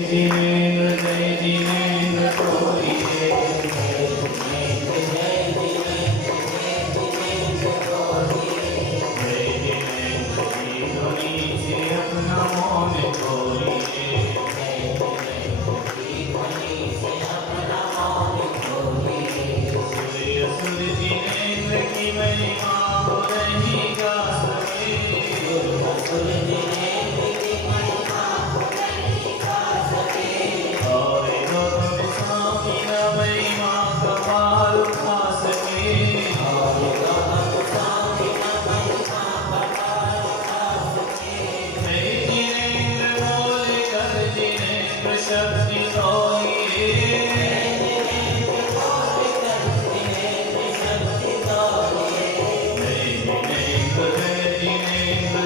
जिनेन्द्र जय जिनेन्द्र बोलिए। जय जिनेन्द्र की ध्वनि से अपना मौन खोलिए। सूर्य सुर जिनेन्द्र की महिमा हो नहीं गा सके। और गौतम स्वामी न महिमा का भार उठा सके। जय जिनेन्द्र बोले कर जिनेन्द्र शक्ति तोड़िए। जय जिनेन्द्र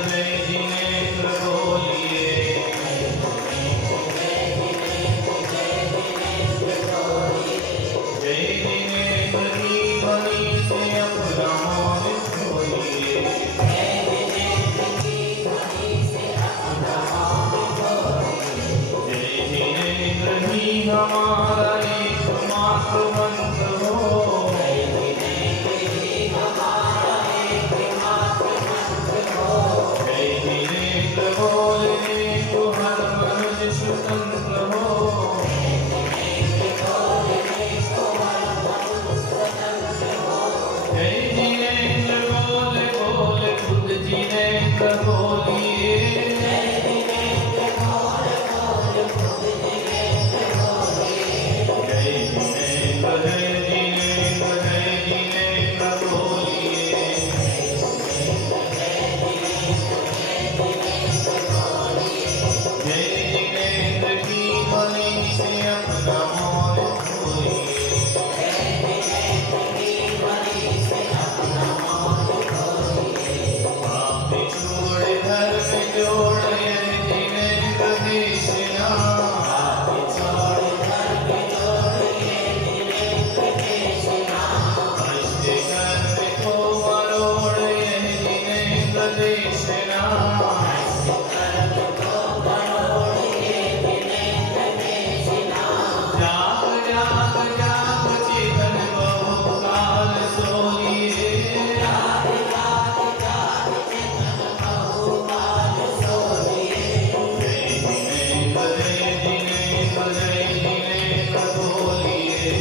जय जिनेन्द्र बोलिए। जय जिनेन्द्र की ध्वनि से अपना मौन खोलिए। जय जिनेन्द्र ही हमारा एकमात्र मंत्र हो। जय जिनेन्द्र बोलने को हर मनुष्य स्वतंत्र हो। जय जिनेन्द्र बोले बोले खुद जिनेन्द्र बोलिए। जय जिनेन्द्र जय जिनेन्द्र जय जिनेन्द्र बोलिए। जय जिनेन्द्र की ध्वनि से अपना मौन खोलिए। आप छोड़ धर्म जोड़ यह जिनेन्द्र देशना। अष्ट कर्म को मरोड़ यह जिनेन्द्र देशना। जाग जाग जाग चेतन बहुकाल सोइए। जय जिनेन्द्र जय जिनेन्द्र बोलिए।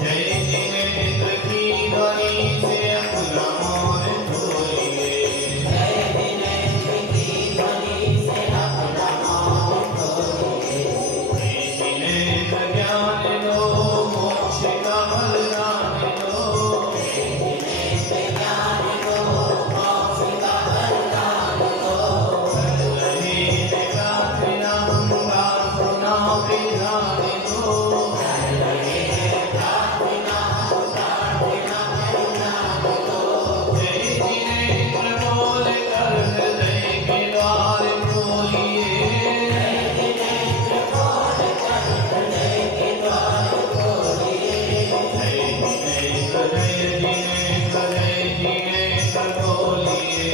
जय जिनेन्द्र की ध्वनि से अपना मौन खोलिए। जय जिनेन्द्र ज्ञान दो मोक्ष का वरदान दो। रहे काफिला गाफिला विधान दो। जय जिनेन्द्र बोले कर हृदय के द्वार खोलिए। जय जिनेन्द्र जय जिनेन्द्र बोलिए।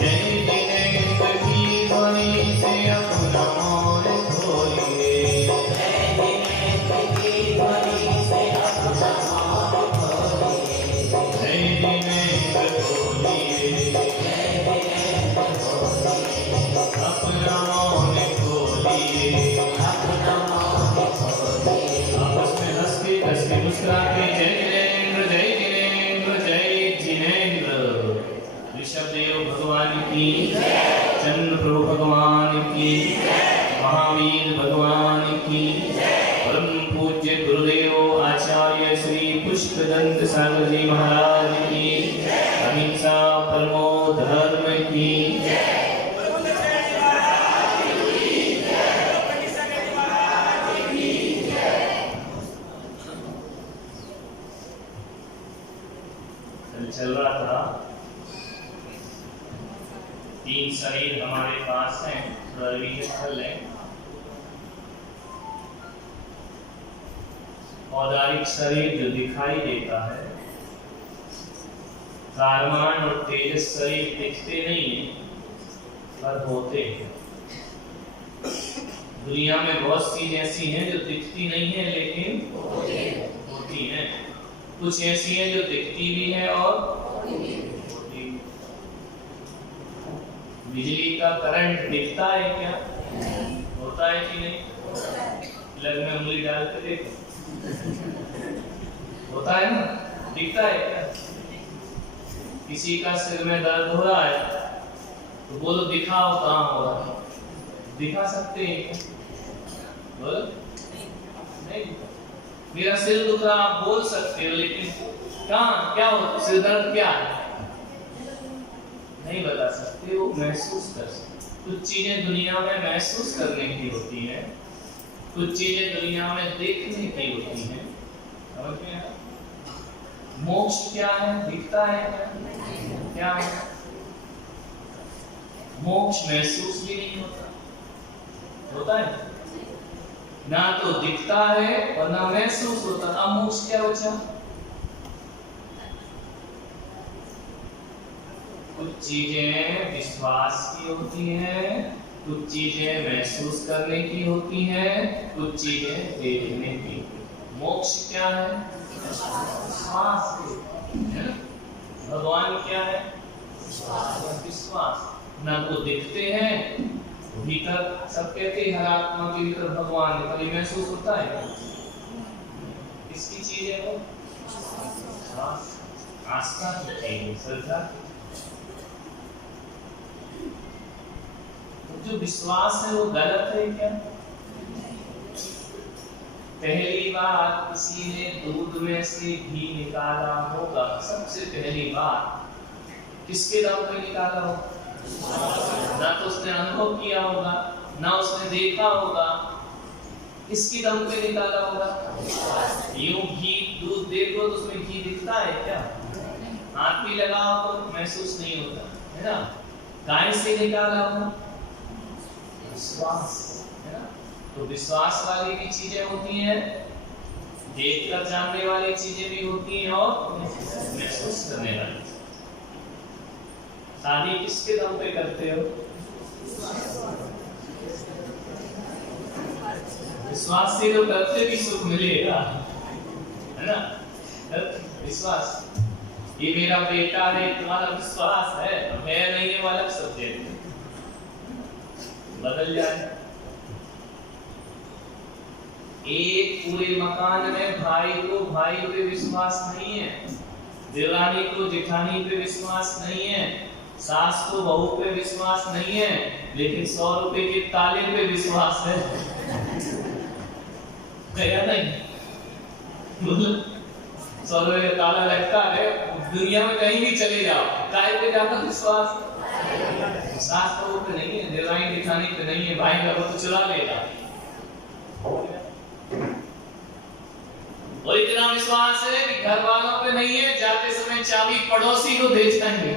जय जिनेन्द्र की ध्वनि से अपना मौन खोलिए। जय जिनेन्द्र बोलिए। अपना मौन खोलिए। आपस में हंस के मुस्कुरा के जय जिनेन्द्र जय जिनेन्द्र जय जिनेन्द्र। ऋषभदेव भगवान की, चंद्र प्रभु भगवान की, महावीर भगवान की, परम पूज्य गुरुदेव आचार्य श्री पुष्पदंत सागर जी महाराज की, अहिंसा परमो धर्म की। चल रहा था, 3 शरीर हमारे पास हैं, थोड़ा रिवीजन कर लें। औदारिक शरीर जो दिखाई देता है, कारमान और तेजस शरीर दिखते नहीं है पर होते हैं। दुनिया में बहुत चीज ऐसी हैं जो दिखती नहीं है लेकिन होती हैं। कुछ ऐसी हैं जो दिखती भी है और होती भी। बिजली का करंट दिखता है क्या? होता है कि नहीं? प्लग में उंगली डाल के देखो, होता है ना? दिखता है क्या? किसी का सिर में दर्द हो रहा है तो बोलो दिखाओ कहाँ हो रहा है, दिखा सकते हैं? बोलो नहीं। मेरा सिर दुख रहा, आप बोल सकते हो, लेकिन कहाँ क्या हो, सिर दर्द क्या है नहीं बता सकते, वो महसूस कर सकते। कुछ चीजें दुनिया में महसूस करने की होती हैं, कुछ चीजें दुनिया में देखने की होती हैं। समझ में आया? मोक्ष क्या है? दिखता है क्या? क्या है? मोक्ष महसूस भी नहीं होता, होता है ना? तो दिखता है और ना महसूस होता। अब मोक्ष क्या बचा? कुछ चीजें विश्वास की होती हैं, कुछ चीजें महसूस करने की होती हैं, कुछ चीजें देखने की। मोक्ष क्या है? विश्वास है। भगवान क्या है? विश्वास। ना तो दिखते हैं, भीतर सब कहते हैं हर आत्मा के भीतर भगवान है, कभी महसूस होता है? किसकी चीज है वो? आस्था की चीज, श्रद्धा। जो विश्वास है वो गलत है क्या? पहली बार किसी ने दूध में से घी निकाला होगा, सबसे पहली बार किसके दम पे निकाला होगा? ना तो उसने अनुभव किया होगा, ना उसने देखा होगा, किसकी दम पे निकाला होगा? यूं घी दूध देखो तो उसमें घी दिखता है क्या? हाथ भी लगाओ तो महसूस नहीं होता है ना? गाय से निकाला होगा, विश्वास है ना? तो विश्वास वाली भी चीजें होती हैं, देखकर जानने वाली चीजें भी होती हैं और महसूस करने वाली। शादी किसके दम पे करते हो? विश्वास से तो करते भी सुख मिलेगा, है ना? विश्वास, ये मेरा बेटा है, तुम्हारा विश्वास है, मैं नहीं है, वाला सब्जेक्ट बदल जाए। एक पूरे मकान में भाई को भाई पे विश्वास नहीं है, देवरानी को जेठानी पे विश्वास नहीं है, सास को बहू पे विश्वास नहीं है, लेकिन 100 रुपए के ताले पे विश्वास है। क्या नहीं? 100 रुपए का ताला लगता है, दुनिया में कहीं भी चले जाओ, काय पे जाता विश्वास? सास बहू पे नहीं है, देवरानी जेठानी पे नहीं है, भाई का तो चुरा लेगा। और इतना विश्वास है कि घर वालों पे नहीं है, जाते समय चाबी पड़ोसी को भेज देंगे,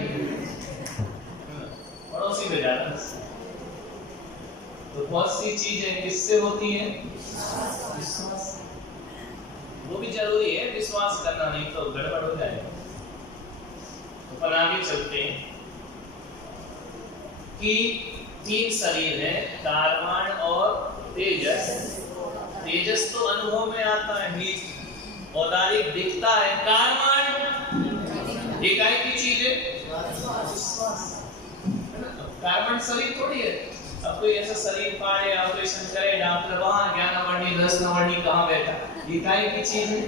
पड़ोसी पे जाता। तो बहुत सी चीजें किससे होती हैं? विश्वास। वो भी जरूरी है विश्वास करना, नहीं तो गड़बड़ हो जाएगा। तो अपन आगे चलते हैं कि 3 शरीर है, कारमान और तेजस। तेजस तो अनुभव में आता है, औदारिक दिखता है। कारमान एकाएक की चीज है, कारमान शरीर थोड़ी है। अब कोई ऐसा शरीर पाए, ऑपरेशन करे डॉक्टर, वहां 11 वर्णी 10 वर्णी कहां बैठा, एकाएक की चीज है।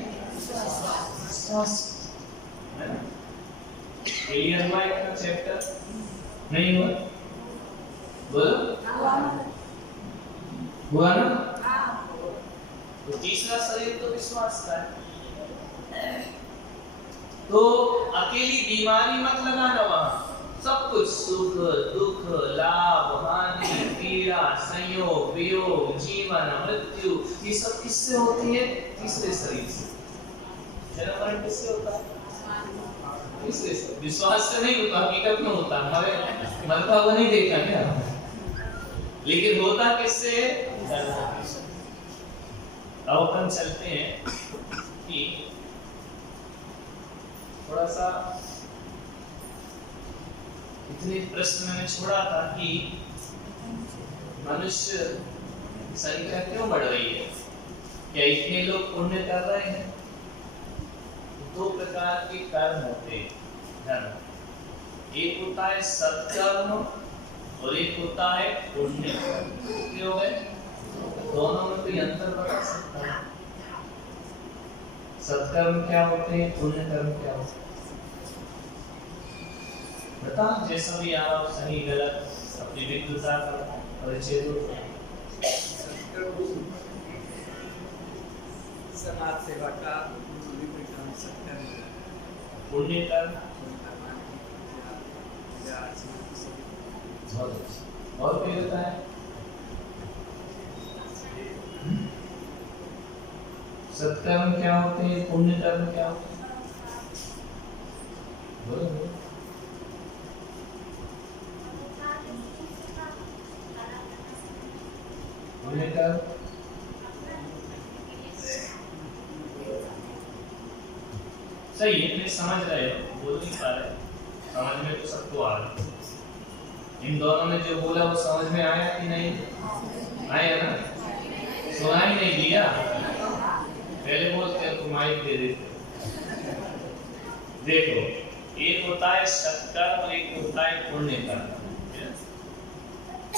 क्लियर हुआ इतना चैप्टर? नहीं हुआ? बोलो हुआ ना? तो तीसरा शरीर तो विश्वास का है। तो अकेली बीमारी मत लगाना, वहां सब कुछ सुख दुख लाभ हानि पीड़ा संयोग वियोग जीवन मृत्यु, ये सब किससे होती है? तीसरे शरीर से। जन्म मरण किससे होता है? तीसरे से। विश्वास से नहीं होता, हकीकत में होता। हमारे मरता हुआ नहीं देखा क्या? लेकिन होता किससे? अब अपन चलते हैं कि थोड़ा सा इतने प्रश्न मैंने छोड़ा था कि मनुष्य संख्या क्यों बढ़ रही है, क्या इतने लोग पुण्य कर रहे हैं? दो प्रकार के कर्म होते हैं, एक होता है सत्कर्म और एक होता है पुण्य। क्यों है? दोनों में कोई अंतर बता सकता है? सत्कर्म क्या होते हैं, पुण्य कर्म क्या होते हैं? बता, जैसा भी आप सही गलत अपनी विद्वता का परिचय दो। समाज सेवा का पुण्य कर्म और क्या होता है? सत्कर्म क्या होते हैं, पुण्य कर्म क्या होते हैं? बोलो। पुण्य कर्म सही है, मैं समझ रहे हो, बोल नहीं पा रहे, समझ में तो सबको आ रहा है। इन दोनों ने जो बोला वो समझ में आया कि नहीं आया ना? सुना ही नहीं दिया, पहले बोलते हैं तो माइक दे देते। देखो, एक होता है सत्कर्म और एक होता है पुण्य कर्म।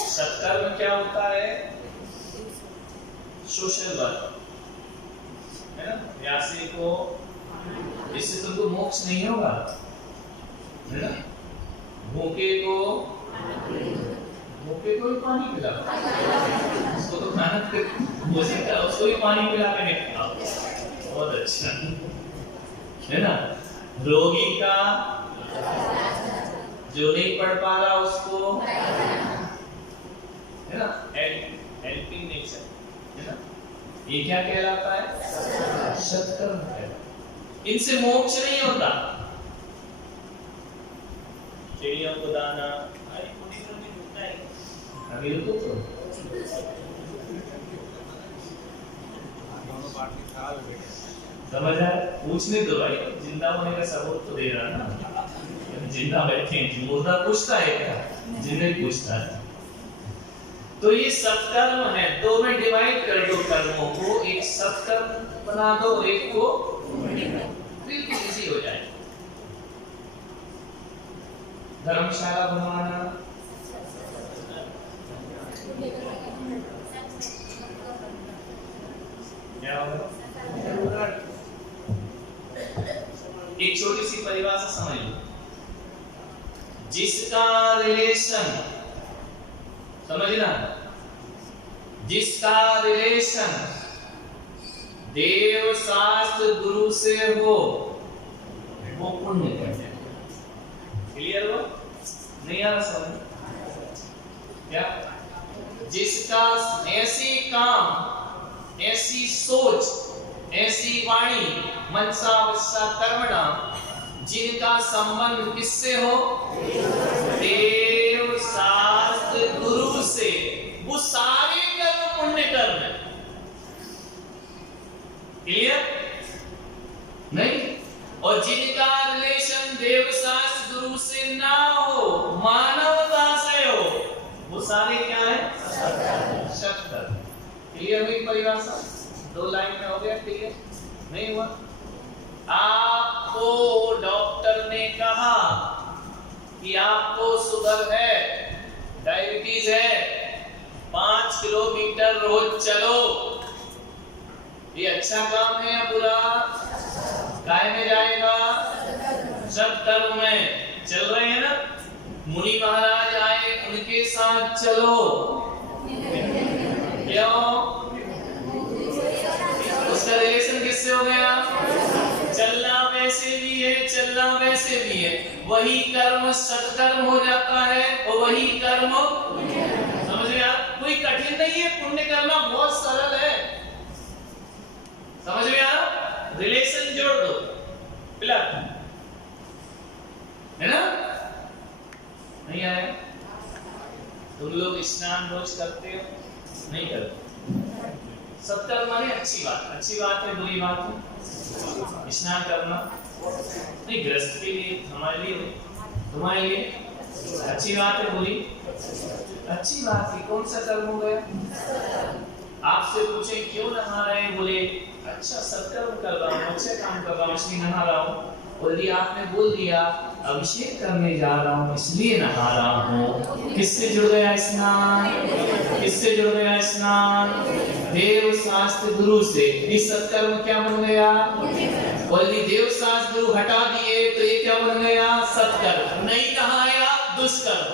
सत्कर्म क्या होता है? सोशल वर्क, है ना? प्यासे को, इससे तुमको मोक्ष नहीं होगा, है ना? भूखे को भी पानी पिला, उसको तो खाना उसको भी पानी पिला के नहीं खिलाओ, बहुत अच्छा, है ना? रोगी का जो नहीं पढ़ पा रहा उसको, है ना? हेल्पिंग नेचर, है ना? ये क्या कहलाता है? सत्कर्म है। इनसे मोक्ष नहीं होता। चिड़ियों को दाना, अभी रुको तो, समझ आया? पूछने दो भाई, जिंदा होने का सबूत तो दे रहा ना, जिंदा बैठे हैं, मुर्दा पूछता है क्या? जिंदा पूछता है। तो ये सत्कर्म है, दो में डिवाइड कर दो कर्मों को, एक सत्कर्म बना दो, एक को बिल्कुल इजी हो जाए। धर्मशाला बनवाना, क्या होगा? एक छोटी सी परिभाषा समझ लो, जिसका रिलेशन, समझना, जिसका रिलेशन देव शास्त्र गुरु से हो वो पुण्य करते हैं। क्लियर हो? नहीं आ रहा समझ? क्या? जिसका ऐसी काम, ऐसी सोच, ऐसी वाणी, मनसा वचसा कर्मणा, जिनका संबंध किससे हो? देव शास्त्र गुरु से, वो सारे कर्म पुण्य कर्म है। क्लियर? नहीं? और जिनका रिलेशन देव शास्त्र गुरु से ना हो, मानवता से हो, वो सारे क्या है? सत्कर्म। क्लियर हुई परिभाषा? दो लाइन में हो गया क्लियर? नहीं हुआ? आपको डॉक्टर ने कहा कि आपको शुगर है, डायबिटीज है, 5 किलोमीटर रोज चलो, ये अच्छा काम है या बुरा? काय में जाएगा? सत्कर्म में। चल रहे हैं ना? मुनि महाराज आए, उनके साथ चलो, क्यों? उसका रिलेशन किससे हो गया? चलना वैसे भी है, चलना वैसे भी है, वही कर्म सत्कर्म हो जाता है और वही कर्म, समझ में आ? कोई कठिन नहीं है, पुण्य करना बहुत सरल है, समझ में आ? रिलेशन जोड़ दो, पिला, है ना? नहीं आया? तुम लोग स्नान रोज करते हो? नहीं करते? सत्कर्म माने अच्छी बात है, बुरी बात है। स्नान करना नहीं, गृहस्थ के लिए, हमारे लिए, तुम्हारे लिए अच्छी बात है, बुरी अच्छी बात है। कौन सा कर्म हो गया? आपसे पूछे क्यों नहा रहे हैं, बोले अच्छा सत्कर्म कर रहा हूँ, अच्छा काम कर रहा हूँ इसलिए नहा रहा हूँ। और यदि आपने बोल दिया अभिषेक करने जा रहा हूँ इसलिए नहा रहा हूँ, किससे जुड़ गया स्नान? किससे जुड़ गया स्नान? देव शास्त्र गुरु से। इस सत्कर्म क्या बन गया? और यदि देव शास्त्र गुरु हटा दिए तो ये क्या बन गया? सत्कर्म। नहीं नहाया दुष्कर्म।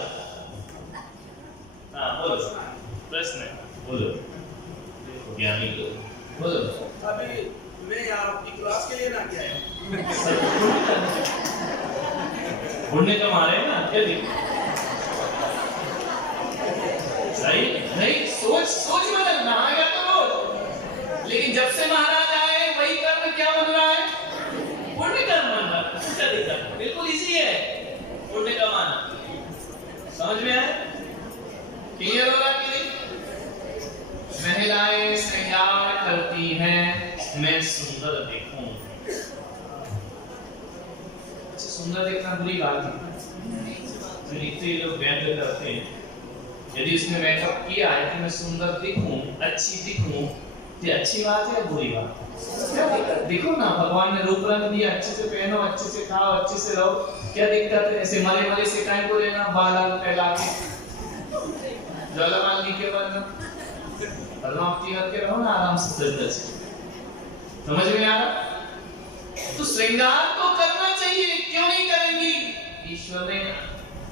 हाँ बोलो, प्रश्न है, बोलो ज्ञानी लोग बोलो। अभी मैं यार अपनी क्लास के लिए ना क्या है पुण्य कमा रहे हैं ना, क्या सही नहीं? सोच बदल, नहाएगा तो रोज, लेकिन जब से महाराज आए वही कर्म क्या बन रहा है? पुण्य कर्म बन रहा है। क्या दिक्कत? बिल्कुल इजी है पुण्य कमाना। समझ में आए? क्लियर हो रहा कि नहीं? महिलाएं श्रृंगार करती हैं मैं सुंदर दिखूं। अच्छा, सुंदर दिखना बुरी बात है। जितने लोग व्यंग करते हैं, यदि उसने मेकअप किया है कि मैं सुंदर दिखूं, अच्छी दिखूं, तो अच्छी बात है या बुरी बात? क्या दिक्कत? देखो ना, भगवान ने रूप रंग दिया, अच्छे से पहनो, अच्छे से खाओ, अच्छे से रहो, क्या दिक्कत है? ऐसे मरे मरे से काहे को लेना, बाल फैला के ज्वालामाल के बनना, परमाप्ति करके रहो ना आराम से सजदा से। समझ में आ रहा? तो श्रृंगार तो करना चाहिए, क्यों नहीं करेंगी? ईश्वर ने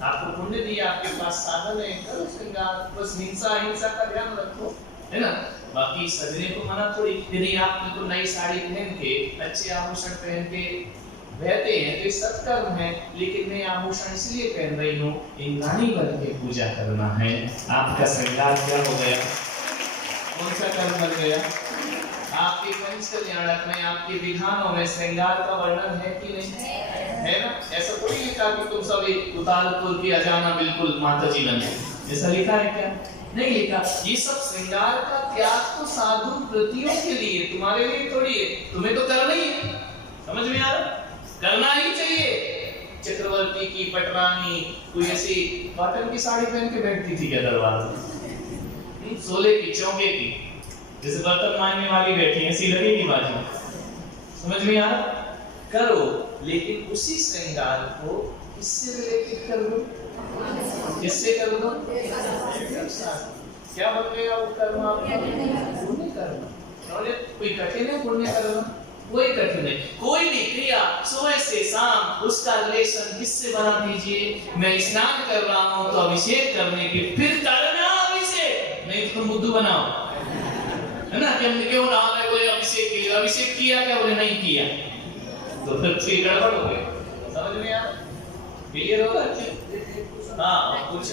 आपको पुण्य दिया, आपके पास साधन है, करो श्रृंगार। बस हिंसा का ध्यान रखो, है ना? बाकी सजने को मना थोड़ी। यदि आप बिल्कुल नई साड़ी पहन के, अच्छे आभूषण पहन के रहते हैं तो सत्कर्म है, लेकिन मैं आभूषण इसलिए पहन रही हूँ इंद्राणी बन के पूजा करना है। आपका श्रृंगार क्या हो गया? कौन सा कर्म बन गया? आपके पंच कल्याणक में, आपके विधानों में श्रृंगार का वर्णन है कि नहीं? है ना? ऐसा थोड़ी लिखा कि तुम सब उतारपुर की अजाना बिल्कुल माता जी बने, ऐसा लिखा है क्या? नहीं लिखा। ये सब श्रृंगार का त्याग तो साधु प्रतियों के लिए, तुम्हारे लिए थोड़ी है। तुम्हें तो करना ही है। समझ में आ रहा? करना ही चाहिए। चक्रवर्ती की पटरानी कोई ऐसी कॉटन की साड़ी पहन के बैठती थी क्या दरबार में? सोले की, चौके की, जैसे बर्तन मांगने वाली बैठी है, ऐसी लगेगी बाजू। समझ में आ रहा? करो, लेकिन उसी श्रृंगार को किससे रिलेटेड कर दो? किससे कर दो? क्या बन गया वो कर्म? पुण्य कर्म। कोई कठिन है पुण्य करना? कोई कठिन नहीं। कोई भी क्रिया सुबह से शाम उसका रिलेशन किससे बना दीजिए? मैं स्नान कर रहा हूँ तो अभिषेक करने के, फिर करना अभिषेक, नहीं तो बुद्धू बनाओ, है ना? कि हमने क्यों नहा रहे? बोले अभिषेक के लिए। अभिषेक किया क्या? बोले नहीं किया, तो फिर से गड़बड़ हो गई। समझ में आ? क्लियर होगा? हाँ कुछ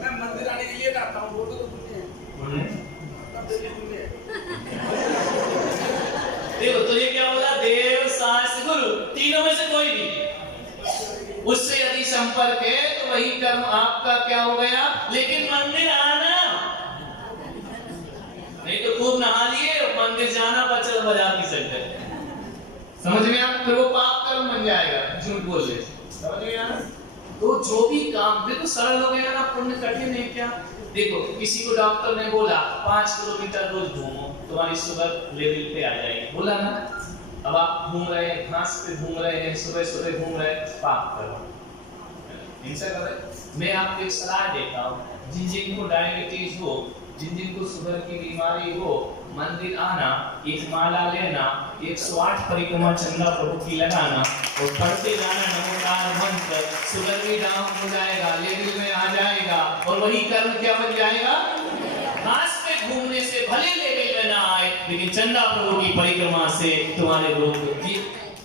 मैं मंदिर आने के लिए जाता हूँ, वो तो पुण्य है। देखो तो ये क्या बोला? देव शास्त्र गुरु, तीनों में से कोई भी उससे यदि संपर्क है तो वही कर्म आपका क्या हो गया? लेकिन मंदिर आना नहीं तो खूब नहा लिए, मंदिर जाना बचल बजा नहीं सकते। समझ में आ? फिर वो पाप कर्म बन जाएगा, झूठ बोल ले। समझ में आ? तो जो भी काम देखो सरल हो गया ना, पुण्य कठिन है क्या? देखो किसी को डॉक्टर ने बोला 5 किलोमीटर रोज घूमो, तुम्हारी शुगर लेवल पे आ जाएगी, बोला ना? अब आप घूम रहे हैं, घास पे घूम रहे हैं, सुबह सुबह घूम रहे हैं, पाप करो, हिंसा कर रहे। मैं आपको एक सलाह देता हूँ, जिनको डायबिटीज हो, जिनको शुगर की बीमारी हो, मंदिर आना, एक माला लेना, 108 परिक्रमा चंदा प्रभु की लगाना और पढ़ते जाना नमोकार मंत्र, शुगर भी डाउन हो जाएगा, लेवल में आ जाएगा, और वही कर्म क्या बन जाएगा? घास पे घूमने से भले लेवल में ना आए, लेकिन चंदा प्रभु की परिक्रमा से तुम्हारे रोग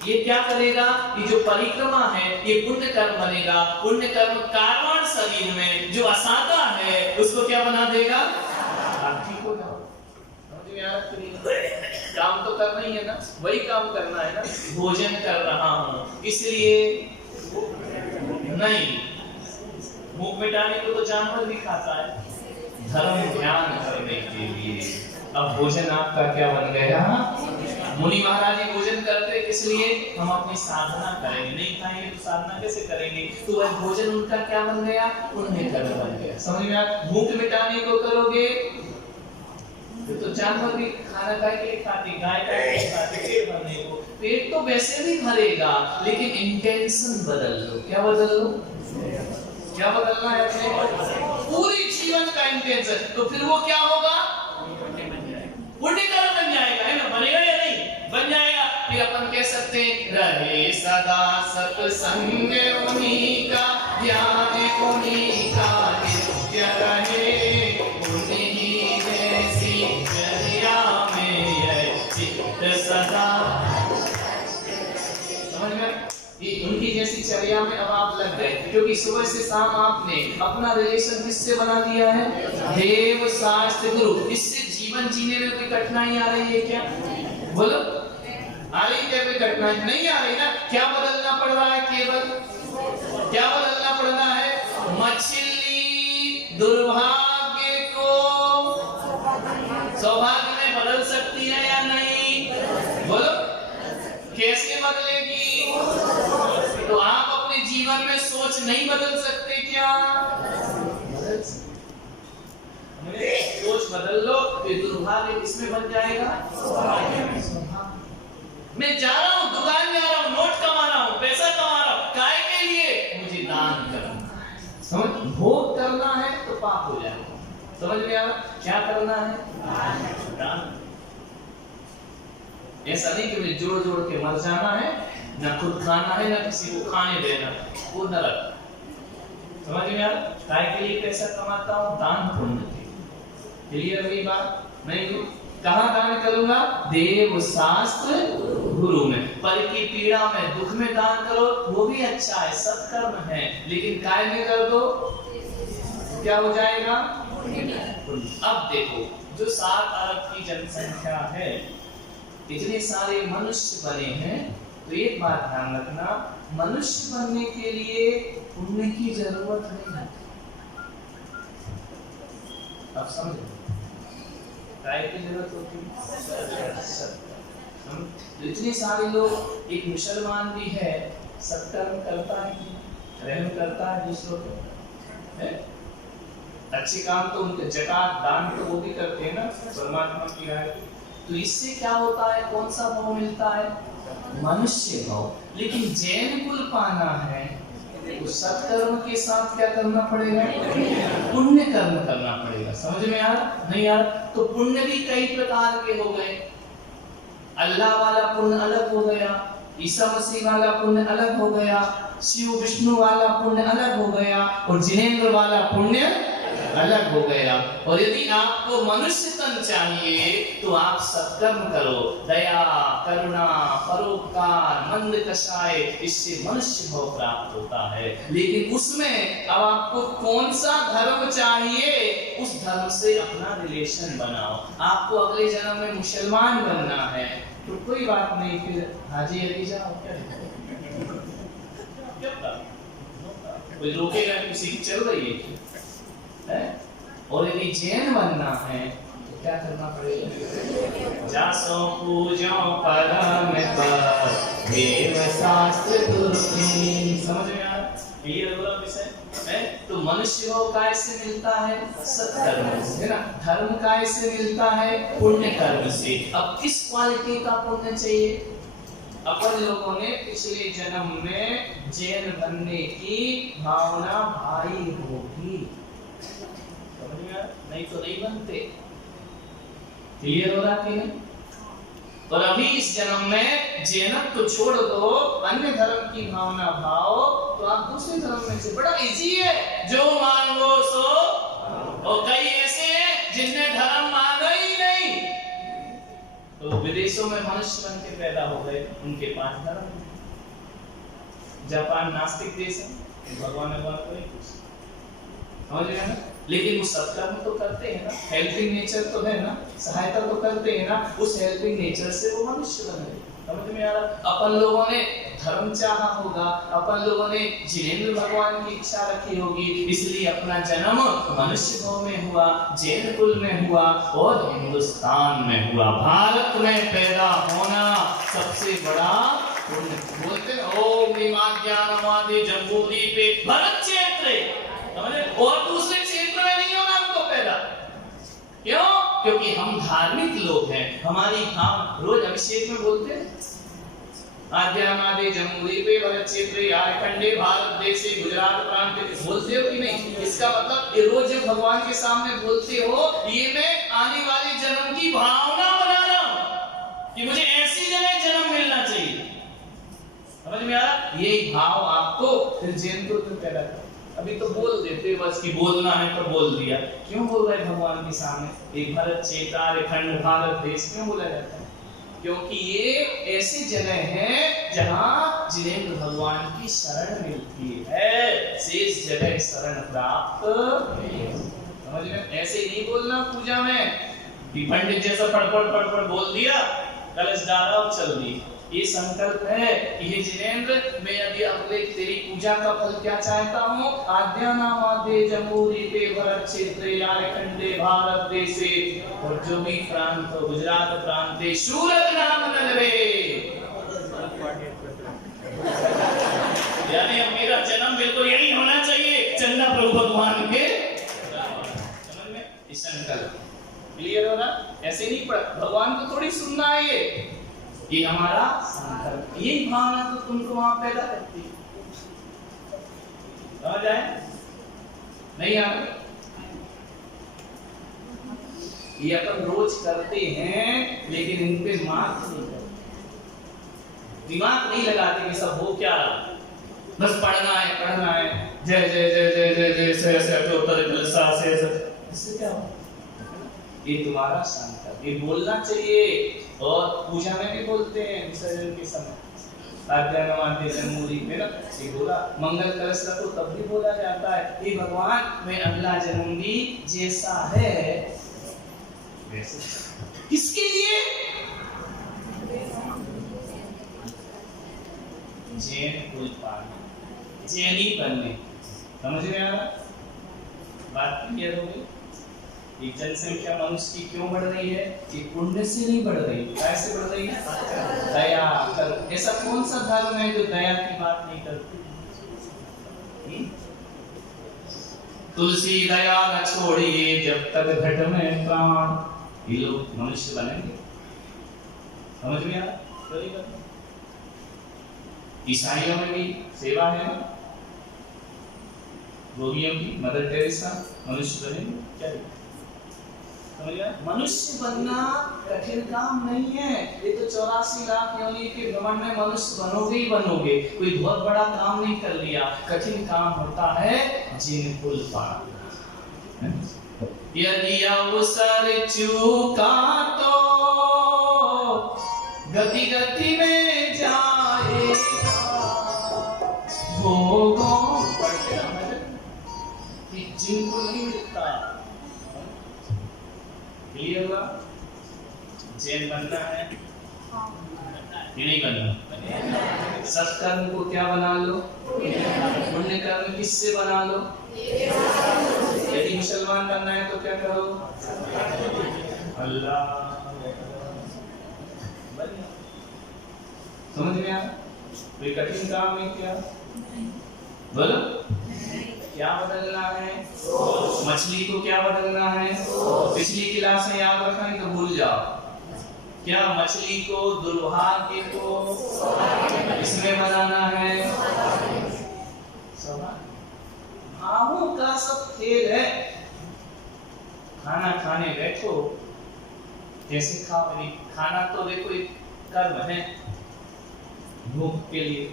ये क्या करेगा? ये जो परिक्रमा है ये पुण्य कर्म बनेगा। पुण्य कर्म कारण शरीर में जो असादा है उसको क्या बना देगा? आप ठीक हो जाओ। समझ में आ रहा? काम तो करना ही है ना, वही काम करना है ना। भोजन कर रहा हूँ इसलिए नहीं, भूख मिटाने को तो जानवर भी खाता है, धर्म ध्यान करने के लिए। अब भोजन आपका क्या बन गया? मुनि महाराज जी भोजन करते किस लिए? हम अपनी साधना करेंगे, नहीं खाएंगे तो साधना कैसे करेंगे? तो वह भोजन उनका क्या बन गया? पुण्य कर्म बन गया। समझ में आया? भूख मिटाने को करोगे तो जानवर भी खाना खाए के लिए खाते, गाय का खाते पेट भरने को, पेट तो वैसे भी भरेगा, लेकिन इंटेंशन बदल लो। क्या बदल लो? क्या बदलना है अपने पूरी जीवन का इंटेंशन। तो फिर वो क्या होगा? पुण्य कर्म बन जाएगा, है ना? बनेगा या नहीं? बन जाएगा। फिर अपन कह सकते हैं रहे सदा सत्संग उन्हीं का, ध्यान उन्हीं का नित्य रहे, उन्हीं जैसी चर्या में यह चित्त सदा। समझ में? ये उनकी जैसी चर्या में अब आप लग गए, क्योंकि सुबह से शाम आपने अपना रिलेशन किससे बना दिया है? देव शास्त्र गुरु। इससे जीवन जीने में कोई कठिनाई आ रही है क्या? बोलो, आ रही क्या कोई कठिनाई? नहीं आ रही ना। क्या बदलना पड़ रहा है? केवल क्या बदलना पड़ रहा है? मछली दुर्भाग्य को सौभाग्य में बदल सकती है या नहीं? बोलो, कैसे बदलेगी? तो आप अपने जीवन में सोच नहीं बदल सकते क्या? सोच बदल लो तो दुर्भाग्य किसमें बन जाएगा? मैं जा रहा हूँ, दुकान में आ रहा हूँ, नोट कमा रहा हूँ, पैसा कमा रहा हूँ, काय के लिए? मुझे दान करना है। समझ? भोग करना है तो पाप हो जाएगा। समझ में आ रहा? क्या करना है? दान। ऐसा नहीं कि मुझे जोड़ जोड़ के मर जाना है, न खुद खाना है, न किसी को खाने देना, वो नरक। समझ में आ रहा? काय के लिए पैसा कमाता हूँ? दान पुण्य। क्लियर हुई बात? नहीं? कहाँ दान करूंगा? देव शास्त्र गुरु में। पर की पीड़ा में, दुख में दान करो, वो भी अच्छा है, सत्कर्म है, लेकिन काय में कर दो, क्या हो जाएगा? अब देखो, जो 7 अरब की जनसंख्या है, इतने सारे मनुष्य बने हैं, तो एक बात ध्यान रखना, मनुष्य बनने के लिए पुण्य की जरूरत नहीं है। अब समझो, काय की जरूरत होती है? तो इतने सारे लोग, एक मुसलमान भी है, सत्कर्म करता है, रहम करता है दूसरों को, है? अच्छे काम तो उनके, जकात दान तो वो भी करते हैं ना, परमात्मा की राह। तो इससे क्या होता है? कौन सा भाव मिलता है? मनुष्य भाव। लेकिन जैन कुल पाना है तो सत्कर्म के साथ क्या करना पड़ेगा? पुण्य कर्म करना पड़ेगा। समझ में आ रहा? नहीं आ रहा? तो पुण्य भी कई प्रकार के हो गए। अल्लाह वाला पुण्य अलग हो गया, ईसा मसीह वाला पुण्य अलग हो गया, शिव विष्णु वाला पुण्य अलग हो गया, और जिनेंद्र वाला पुण्य अलग हो गया। और यदि आपको मनुष्य तन चाहिए तो आप सत्कर्म करो, दया, करुणा, परोपकार, मंद कषाय, इससे मनुष्य भाव प्राप्त होता है। लेकिन उसमें अब आपको कौन सा धर्म चाहिए, उस धर्म से अपना रिलेशन बनाओ। आपको अगले जन्म में मुसलमान बनना है तो कोई बात नहीं, फिर हाजी अली जाओ, कोई रोकेगा? किसी की चल रही है? और यदि जैन बनना है तो क्या करना पड़ेगा? जासो पूजो परम पर देव शास्त्र गुरु। समझ में आ रहा? ये अगला विषय है। तो मनुष्य भाव काय से मिलता है? सत्कर्म से, है ना? धर्म काय से मिलता है? पुण्य कर्म से। अब किस क्वालिटी का पुण्य चाहिए? अपन लोगों ने पिछले जन्म में जैन बनने की भावना भाई होगी, नहीं तो नहीं बनते। क्लियर हो रहा कि नहीं? और अभी इस जन्म में जैनत तो छोड़ दो, अन्य धर्म की भावना भाव, तो आप दूसरे धर्म में से, बड़ा इजी है, जो मांगो सो। और कई ऐसे हैं जिनने धर्म मांगा ही नहीं, तो विदेशों में मनुष्य बन के पैदा हो गए, उनके पास धर्म। जापान नास्तिक देश है, भगवान ने बात नहीं कुछ, समझ रहे हैं ना? लेकिन वो सत्कर्म तो करते हैं ना, हेल्पिंग नेचर तो है ना, सहायता तो करते हैं ना, उस हेल्पिंग नेचर से वो मनुष्य बन गए। समझ में आ रहा? अपन लोगों ने धर्म चाहा होगा, अपन लोगों ने जिनेंद्र भगवान की इच्छा रखी होगी, इसलिए अपना जन्म मनुष्य भाव में हुआ, जैन कुल में हुआ और हिंदुस्तान में हुआ। भारत में पैदा होना सबसे बड़ा पुण्य। बोलते हैं ओम ज्ञानमादि जम्बूद्वीपे भरत क्षेत्रे, समझे? और दूसरे क्षेत्र में नहीं होना हमको पैदा। क्यों? क्योंकि हम धार्मिक लोग हैं, हमारी भाव रोज अभिषेक में बोलते हैं आद्यानादि जम्बूद्वीपे भरत क्षेत्रे आर्यखंडे भारत देशे गुजरात प्रांते, बोलते हो कि नहीं? इसका मतलब ये रोज जब भगवान के सामने बोलते हो, ये मैं आने वाले जन्म की भावना बना रहा हूं कि मुझे ऐसी जगह जन्म मिलना चाहिए। समझ में आ रहा? यही भाव आपको फिर जैन को पैदा कर। अभी तो बोल देते बस कि बोलना है तो बोल दिया। क्यों बोल रहे भगवान के सामने एक भरत क्षेत्र आर्यखंड भारत देश क्यों बोला जाता है? क्योंकि ये ऐसी जगह है जहां जिनेंद्र भगवान की शरण मिलती है, शेष जगह शरण प्राप्त नहीं। समझ में? ऐसे नहीं बोलना पूजा में कि पंडित जैसा पढ़ बोल दिया, कलश डाला और चल दी। ये संकल्प है कि हे जिनेंद्र, मैं यदि अपने तेरी पूजा का फल क्या चाहता हूँ, आद्यानामादे जम्बूद्वीपे भरत क्षेत्रे आर्यखंडे भारत देशे, और जो भी प्रांत गुजरात प्रांते सूरत नाम नगरे, यानी अब मेरा जन्म बिल्कुल यही होना चाहिए, चंदा प्रभु भगवान के। समझ में? इस संकल्प क्लियर हो ना? ऐसे नहीं पढ़, भगवान को थोड़ी सुनना है ये हमारा संकल्प, यही भावना तो तुमको वहां पैदा करती है। समझ आए? नहीं आ रहा? ये अपन रोज करते हैं लेकिन इन पे मार्क नहीं करते, दिमाग नहीं लगाते कि सब हो क्या रहा, बस पढ़ना है जय जय जय जय जय जय से से इससे क्या हो? ये तुम्हारा संकल्प, ये बोलना चाहिए। और पूजा में भी बोलते हैं विसर्जन के समय आद्यानामादे जम्बूद्वीपे ना, ये बोला मंगल कलश रखो तब भी बोला जाता है कि भगवान मैं अगला जन्म भी जैसा है वैसे। किसके लिए? जैन कुल पालने, जैनी बनने। समझ में आ रहा? बात क्लियर हो गई? एक जनसंख्या मनुष्य की क्यों बढ़ रही है? ये पुण्य से नहीं बढ़ रही, कैसे बढ़ रही है? दया कर। ऐसा कौन सा धर्म है जो दया की बात नहीं करती? तुलसी दया न छोड़िए जब तक घट में प्राण। ये लोग मनुष्य बनेंगे? समझ में आ रहा? ईसाइयों में भी सेवा है, रोगियों की मदर टेरेसा मनुष्य बनेंगे क्या? मनुष्य बनना कठिन काम नहीं है, ये तो 84 लाख योनि के भ्रमण में मनुष्य बनोगे ही बनोगे, कोई बहुत बड़ा काम नहीं कर लिया। कठिन काम होता है जिन कुल पाना। यदि अवसर चूका तो गति गति में जाएगा, भोगों कि जिनको नहीं मिलता। क्लियर हुआ? जैन बनना है कि नहीं बनना? सत्कर्म को क्या बना लो? पुण्य कर्म किससे बना लो? यदि मुसलमान बनना है तो क्या करो? अल्लाह। समझ में आया? कोई कठिन काम है क्या? बोलो क्या बदलना है? मछली को क्या बदलना है? पिछली क्लास में याद रखना नहीं तो भूल जाओ। क्या मछली को दुर्भाग्य को इसमें बनाना है? भावों का सब खेल है। खाना खाने बैठो, कैसे खाओ? नहीं खाना तो देखो एक कर्म है, भूख के लिए।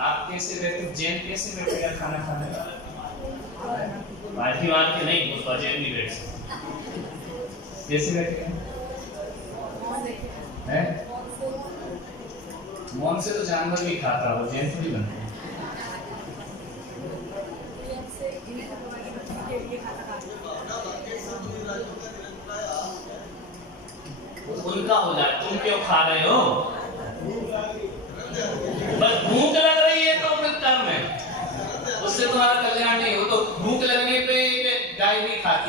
आप कैसे बैठे? जैन कैसे बैठेगा खाना खाने वाला? बाजी मार के नहीं, उसका जैन नहीं बैठ सकता। कैसे बैठेगा? हैं? मौन से तो जानवर भी खाता हो, जैन थोड़ी बनते हैं। उनका हो जाए, तुम क्यों खा रहे हो?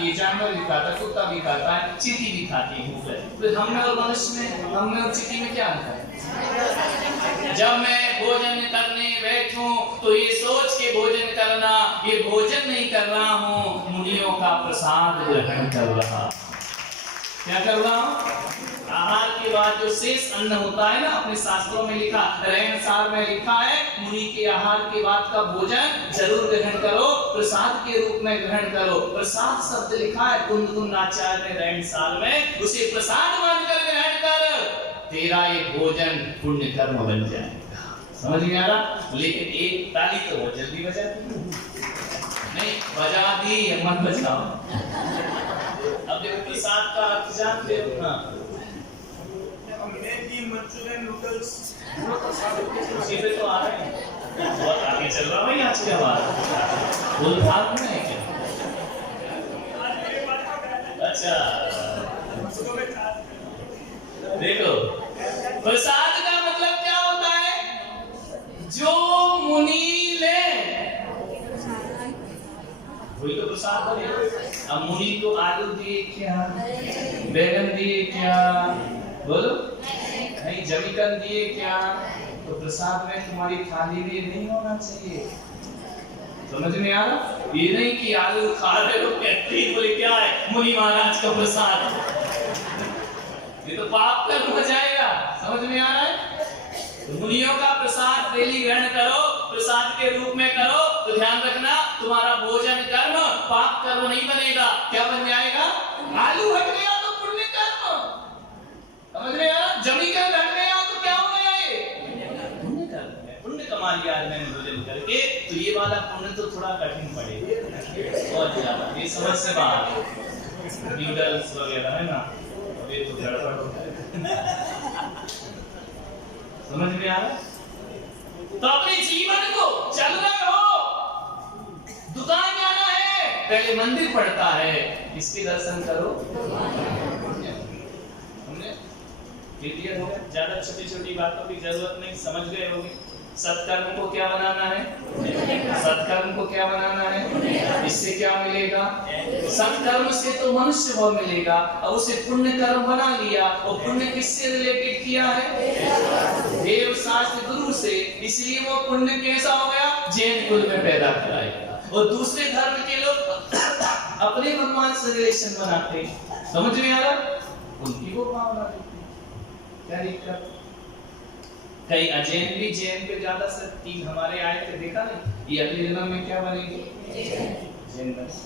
खाती है, जानवर भी खाता है, कुत्ता भी खाता है, चींटी भी खाती है। तो हम में और मनुष्य में, हम में और चींटी में क्या अंतर है? जब मैं भोजन करने बैठूं तो ये सोच के भोजन करना, ये भोजन नहीं कर रहा हूं, मुनियों का प्रसाद ग्रहण कर रहा। क्या कर रहा हूं? आहार के बाद जो शेष अन्न होता है ना, अपने शास्त्रों में लिखा, रहनसार में लिखा है, मुनि के आहार के बाद का भोजन जरूर ग्रहण करो, प्रसाद के रूप में ग्रहण करो। प्रसाद शब्द लिखा है कुंद आचार्य ने रहनसार में, उसे प्रसाद मानकर ग्रहण कर, तेरा ये भोजन पुण्य कर्म बन जाएगा। समझ में आ रहा? लेकिन एक ताली तो वो जल्दी बजा दी, नहीं बजा दी, मत बजाओ। अब देखो प्रसाद का अर्थ जानते हो ना? मंचूरियन नूडल्स उसी पे तो आ रहे हैं, बहुत आगे चल रहा है आज के बाद। फुल भाग में है क्या? अच्छा देखो, प्रसाद का मतलब क्या होता है? जो मुनि ले वही तो प्रसाद बने। अब मुनि को आलू दिए क्या, बैगन दिए क्या, बोलो नहीं, जमीकन दिए क्या, तो प्रसाद में तुम्हारी थाली में नहीं होना चाहिए। समझ में आ रहा? ये नहीं कि आलू खा रहे हो कहते बोले क्या है मुनि महाराज का प्रसाद, ये तो पाप कर्म हो जाएगा। समझ में आ रहा है? तो मुनियों का प्रसाद डेली ग्रहण करो, प्रसाद के रूप में करो, तो ध्यान रखना तुम्हारा भोजन कर्म पाप कर्म नहीं बनेगा। क्या बन जाएगा? आलू हट गया तो पुण्य कर्म। समझ में आ रहा? जमीकन हट गया तो क्या हो गया? ये पुण्य कर्म है, पुण्य कमा लिया आज मैंने भोजन करके। तो ये वाला पुण्य तो थोड़ा कठिन पड़ेगा और ज्यादा, ये समझ से बाहर। नूडल्स वगैरह है ना, ये तो गड़बड़ होता है। समझ में आ रहा? तो अपने जीवन को चल रहे हो, दुकान जाना है, पहले मंदिर पड़ता है, इसके दर्शन करो। हमने क्लियर हो गया? ज्यादा छोटी छोटी बातों की जरूरत नहीं, समझ गए होंगे। सत्कर्म को क्या बनाना है? सत्कर्म को क्या बनाना है? इससे क्या मिलेगा? सत्कर्म से तो मनुष्य भाव मिलेगा। अब उसे पुण्य कर्म बना लिया, और पुण्य किससे रिलेटेड किया है? देव शास्त्र गुरु से। इसलिए वो पुण्य कैसा हो गया? जैन कुल में पैदा कराएगा। और दूसरे धर्म के लोग अपने भगवान से रिलेशन बनाते, समझ में आ रहा? उनकी वो भावना देते, क्या दिक्कत? कई अजैन भी जैन पे ज्यादा शक्ति, हमारे आए थे देखा नहीं, ये अगले जन्म में क्या बनेंगे? जैन बस।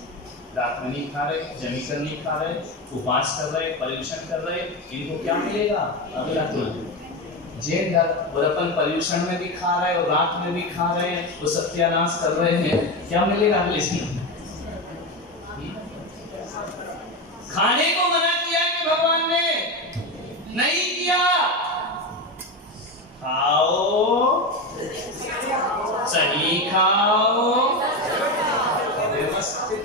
रात में नहीं खा रहे, जमीकन नहीं खा रहे, उपवास कर रहे, पर्यूषण कर रहे, इनको क्या मिलेगा? अगला जन्म जैन धर्म। और अपन पर्यूषण में भी खा रहे और रात में भी खा रहे हैं, वो सत्यानाश कर रहे हैं, क्या मिलेगा अगले जन्म? खाने को मना किया कि भगवान ने? नहीं किया। खाओ, सही खाओ, व्यवस्थित।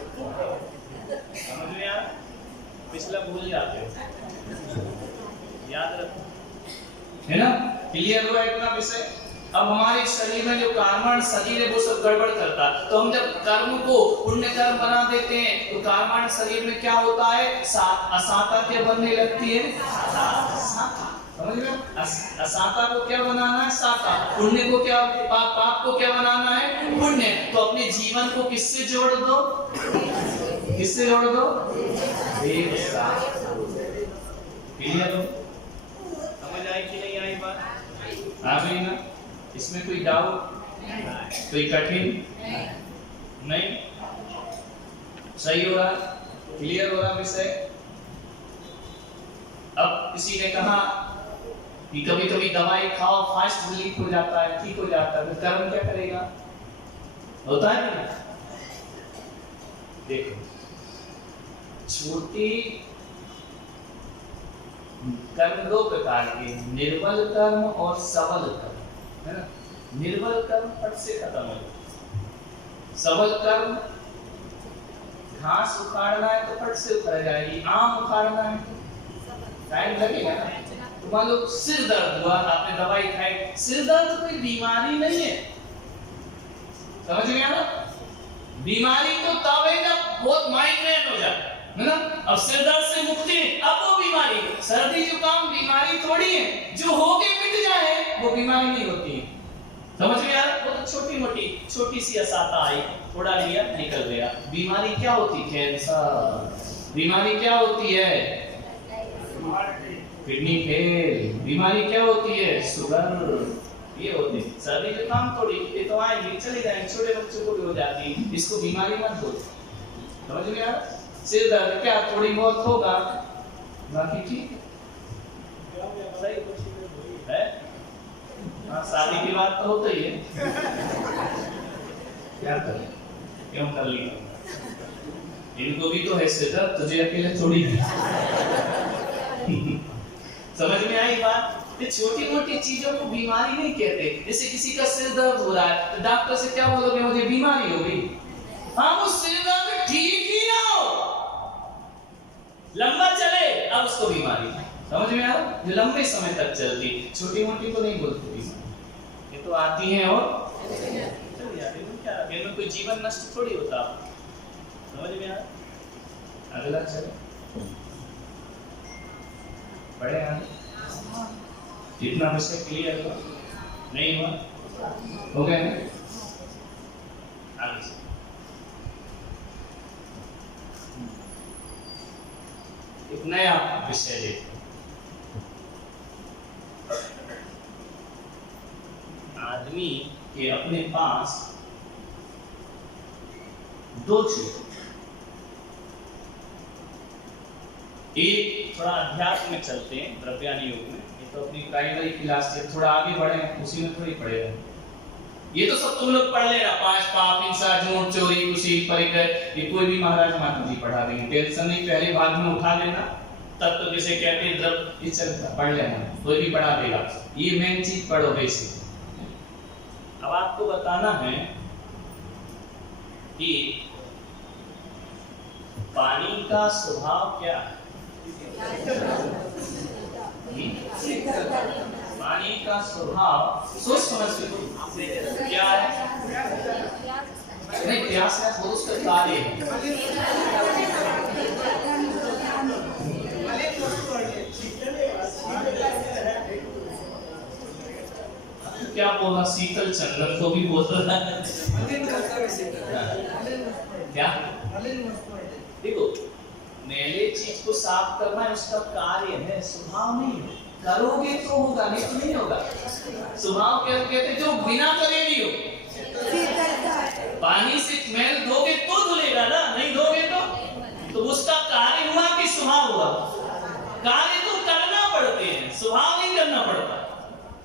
समझ में आ? पिछला भूल जाते हो, याद रखो, है ना? क्लियर हुआ इतना विषय? अब हमारे शरीर में जो कार्बन शरीर है वो सब गड़बड़ करता है। तो हम जब कर्म को पुण्य कर्म बना देते हैं तो कार्बन शरीर में क्या होता है? असाता क्या बनने लगती है? साता। समझ में? असाता को क्या बनाना है? साता। पुण्य को क्या, पाप को क्या बनाना है? पुण्य। तो अपने जीवन को किससे जोड़ दो? किससे जोड़ दो? देव शास्त्र। क्लियर हो? समझ आई कि नहीं आई बात? आ गई ना? इसमें कोई डाउट, कोई कठिन नहीं? सही हो रहा? क्लियर हो रहा विषय? अब किसी ने कहा कि कभी कभी दवाई खाओ फास्ट रिलीफ हो जाता है, ठीक हो जाता है, तो कर्म क्या करेगा? होता है ना? देखो, छोटी कर्म दो प्रकार के, निर्बल कर्म और सबल कर्म, है ना? निर्बल कर्म फट से खत्म हो जाए। सबल कर्म, घास उखाड़ना है तो फट से उखड़ जाएगी, आम उखाड़ना है टाइम लगेगा ना। तो मान लो सिर दर्द हुआ, आपने दवाई खाई, सिर दर्द कोई बीमारी नहीं है, समझ में आ रहा? बीमारी तो तब है जब बहुत माइग्रेन हो जाए, है ना। अब सिर दर्द से मुक्ति, अब वो बीमारी, सर्दी जुकाम बीमारी थोड़ी है, जो हो के मिट जाए वो बीमारी नहीं होती है। समझ में यार, वो तो छोटी मोटी छोटी सी असाता आई, थोड़ा लिया निकल गया। बीमारी क्या होती है? कैंसर। बीमारी क्या होती है? Kidney fail. बीमारी क्या होती है? शुगर। ये होती है। सर्दी जुकाम थोड़ी, ये तो आएंगे चले जाएंगे, छोटे बच्चों को भी हो जाती है, इसको बीमारी मत बोलो। समझ में यार, सिर दर्द क्या थोड़ी बहुत होगा, बाकी ठीक है, सही है। हाँ, शादी की बात तो होता ही है, क्या करें, क्यों कर लिया, इनको भी तो है सिर दर्द, तुझे अकेले थोड़ी है। समझ में आई बात? ये छोटी मोटी चीजों को बीमारी नहीं कहते। जैसे किसी का सिर दर्द हो रहा है तो डॉक्टर से क्या बोलोगे? मुझे बीमारी हो गई। हाँ, वो सिर दर्द ठीक ही ना हो, लंबा चले, अब उसको बीमारी। समझ में आ रहा? जो लंबे समय तक चलती, छोटी मोटी को नहीं बोलते बीमारी, ये तो आती है और चल जाती है। क्या इनमें कोई जीवन नष्ट थोड़ी होता। समझ में आ रहा? अगला चलो पढ़े आगे। कितना विषय क्लियर हुआ? नहीं हुआ? हो गया ना? आगे से एक नया विषय देखो। आदमी के अपने पास दो चीज, एक थोड़ा अध्यात्म में चलते हैं, द्रव्यान योग में, ये तो अपनी प्राइमरी क्लास से थोड़ा आगे बढ़े, उसी में थोड़ी पढ़ेगा। ये तो सब तुम लोग पढ़ लेना, पांच पाप, हिंसा, झूठ, चोरी, कुशील, परिग्रह, ये कोई भी महाराज माता जी पढ़ा देंगे, टेंशन नहीं, पहले भाग में उठा लेना। तब तो जैसे कहते हैं द्रव्य, ये चलता पढ़ लेना, कोई भी पढ़ा देगा। ये मेन चीज पढ़ो बेसिक। अब आपको बताना है कि पानी का स्वभाव क्या है। पानी का स्वभाव सोच समझ के क्या है? नहीं, प्यास है वो उसका कार्य है। क्या बोला? शीतल चंदन को भी बोल रहा है क्या? देखो, मैले चीज को साफ करना उसका कार्य है, स्वभाव नहीं है। करोगे तो होगा, नहीं तो नहीं होगा। स्वभाव क्या कहते? जो बिना करे नहीं हो। पानी से मैल धोगे तो धुलेगा ना, नहीं धोगे तो उसका कार्य हुआ कि स्वभाव हुआ? कार्य तो करना पड़ते हैं, स्वभाव नहीं करना पड़ता।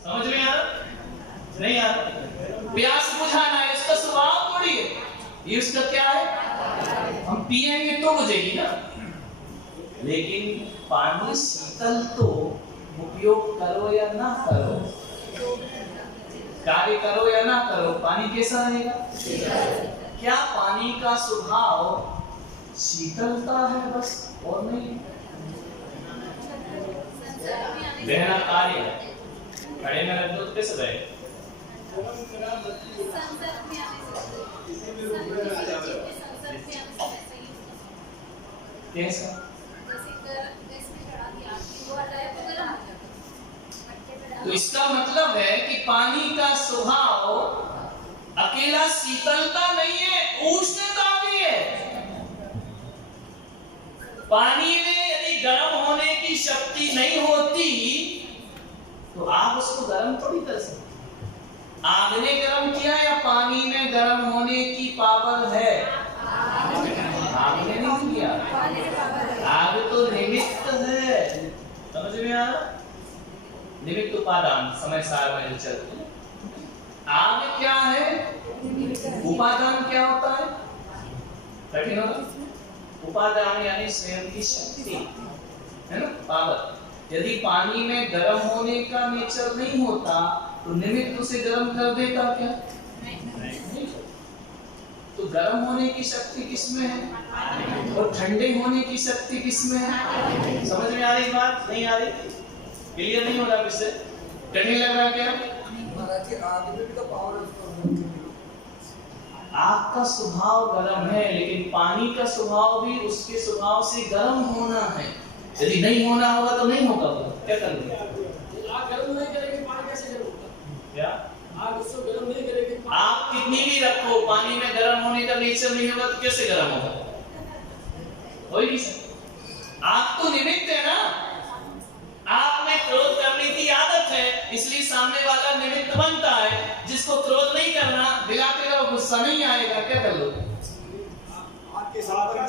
समझ में आ रहा? नहीं आ रहा? प्यास बुझाना है, इसका स्वभाव थोड़ी है, ये उसका क्या है? हम पिएंगे तो बुझेगी ना। लेकिन पानी शीतल तो उपयोग करो या ना करो, कार्य करो या ना करो, पानी कैसा रहेगा? क्या पानी का स्वभाव शीतलता है बस, और नहीं? बहना कार्य है, खड़े में रख दो कैसे रहे? कैसा? तो इसका मतलब है कि पानी का स्वभाव अकेला शीतलता नहीं है, उष्णता भी है। पानी में यदि गर्म होने की शक्ति नहीं होती तो आप उसको गर्म थोड़ी कर सकते। आग ने गर्म किया या पानी में गर्म होने की पावर है? आग ने नहीं किया, आग तो निमित्त है। समझ में आ रहा? निमित्त उपादान समय सार में चलते हैं। आग क्या है? उपादान क्या होता है? कठिन होगा। उपादान यानी स्वयं की शक्ति है ना, पावर। यदि पानी में गर्म होने का नेचर नहीं होता तो निमित्त उसे गर्म कर देता क्या? नहीं। तो गर्म होने की शक्ति किसमें है और ठंडे होने की शक्ति किसमें है? समझ में आ रही बात? नहीं आ रही? क्लियर नहीं हो रहा? विषय कठिन लग रहा क्या? महाराज जी, आग में भी तो पावर है। आग का स्वभाव गर्म है, लेकिन पानी का स्वभाव भी उसके स्वभाव से गर्म होना है। यदि नहीं होना होगा तो नहीं होगा, क्या करेंगे? आग गर्म नहीं करेगी, पानी कैसे गर्म होगा? क्या आग उसको गर्म नहीं करेगी, आप कितनी भी रखो, पानी में गर्म होने का नेचर नहीं होगा तो कैसे गर्म होगा? हो ही नहीं सकता। आग तो निमित्त है ना। आप में क्रोध करने की आदत है, इसलिए सामने वाला निमित्त बनता है। जिसको क्रोध नहीं करना, दिलाते रहो, गुस्सा नहीं आएगा, क्या कर लो?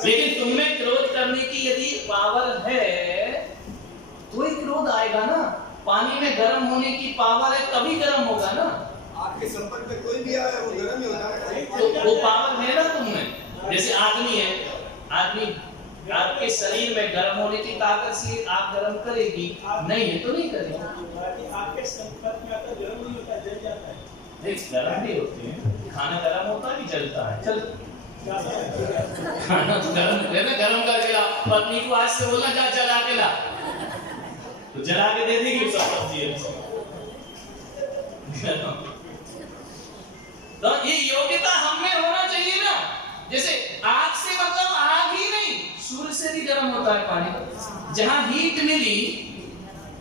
लेकिन तुम में क्रोध करने की यदि पावर है तो ही क्रोध आएगा ना। पानी में गर्म होने की पावर है तभी गर्म होगा ना। आपके संपर्क में कोई भी आया वो गर्म ही होता है। तो वो पावर है ना तुम में। जैसे आदमी है, आदमी आपके शरीर में गर्म होने की ताकत से आग गर्म करेगी, नहीं है तो नहीं करेगी। आपके संपर्क में आता गर्म नहीं होता, जल जाता है। नहीं, गर्म भी होते हैं, खाना गर्म होता है भी जलता है। चल खाना तो गर्म है ना, गर्म करके ला। पत्नी को आज से बोलना जा जला के ला, तो जला के दे देगी सब सब्जी। तो ये योग्यता हम में होना चाहिए ना। जैसे आग से मतलब आग ही नहीं, सूर्य से भी गर्म होता है पानी। जहां हीट मिली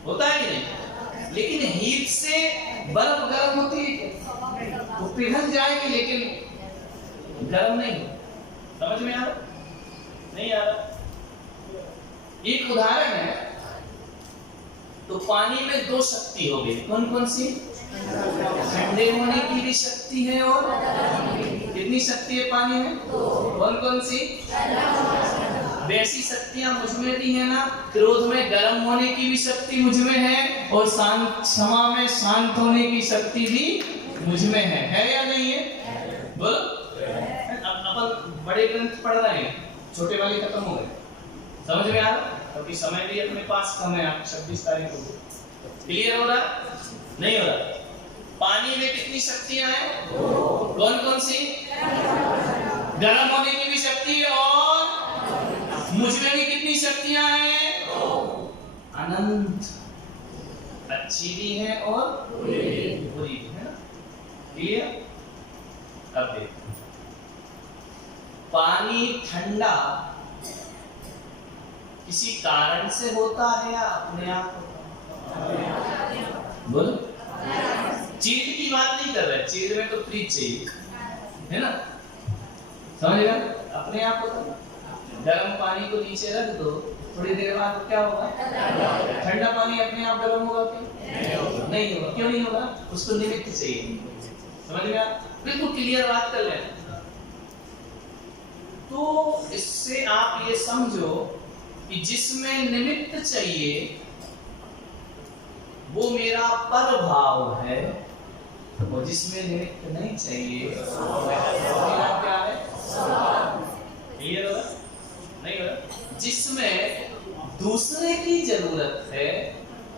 होता है कि नहीं, लेकिन हीट से बर्फ गर्म होती है, वो पिघल जाएगी लेकिन गर्म नहीं। समझ में आ रहा? नहीं आ रहा? एक उदाहरण है, तो पानी में दो शक्ति हो गई। कौन कौन सी? ठंडे होने की भी शक्ति है, और कितनी शक्ति है पानी में? कौन कौन सी? वैसी शक्तियां मुझ में भी है ना। क्रोध में गर्म होने की भी शक्ति मुझ में है, और शांत क्षमा में शांत होने की शक्ति भी मुझ में है या नहीं है? बोलो। अपन बड़े ग्रंथ पढ़ रहे हैं, छोटे वाले खत्म हो गए। समझ में आ रहा? क्योंकि समय भी अपने पास कम है। आप 26 तारीख को क्लियर हो रहा? नहीं हो रहा? पानी में कितनी शक्तियां हैं? कौन कौन सी? गर्म होने की भी शक्ति है, और मुझ में भी कितनी शक्तियां हैं? अनंत। अच्छी भी है और बुरी भी है ना। क्लियर? अब देखो, पानी ठंडा किसी कारण से होता है या अपने आप होता है? बोलो। चीज की बात नहीं कर रहे, चीज में तो फ्रिज चाहिए, है ना? समझ गए? अपने आप होता है। गर्म पानी को नीचे रख दो, थोड़ी देर बाद क्या होगा? ठंडा पानी अपने आप गर्म होगा क्या? नहीं होगा। क्यों नहीं होगा? उसको निमित्त चाहिए। समझ गया? बिल्कुल क्लियर बात कर लें। तो इससे आप ये समझो कि जिसमें निमित्त चाहिए वो मेरा पर भाव है, और जिसमें निमित्त नहीं चाहिए वो मेरा क्या है? क्लियर होगा? नहीं होगा? जिसमें दूसरे की जरूरत है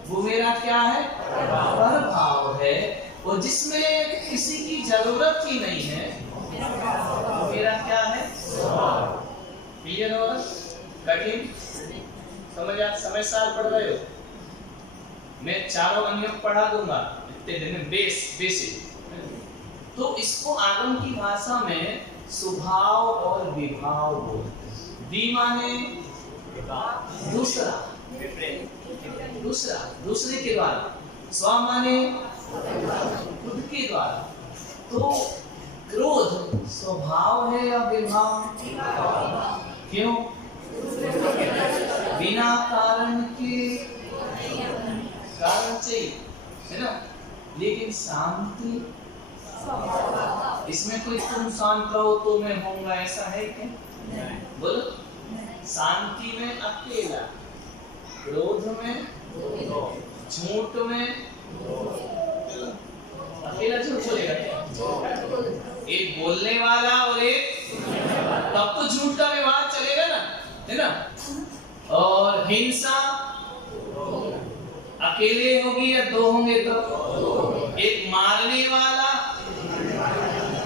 वो मेरा क्या है? पर भाव है, और जिसमें किसी की जरूरत ही नहीं है वो मेरा क्या है? क्लियर होगा? कठिन समय साल पढ़ रहे हो? मैं चारों अंयोग पढ़ा दूंगा इतने दिन में, बेसिक। तो इसको आगम की भाषा में स्वभाव और विभाव बोलते हैं। वि माने दूसरा, दूसरे के द्वारा। स्व माने खुद के द्वारा। तो क्रोध स्वभाव है या विभाव? क्यों? बिना कारण के कारण चाहिए, है ना? लेकिन शांति, इसमें कोई तुम शांत रहो तो मैं होऊंगा ऐसा है क्या? बोलो। शांति में अकेला, क्रोध में, झूठ में अकेला झूठ बोलेगा क्या? एक बोलने वाला और एक, तब तो झूठ का व्यवहार चलेगा ना, है ना? और हिंसा अकेले होगी या दो होंगे? तो एक मारने वाला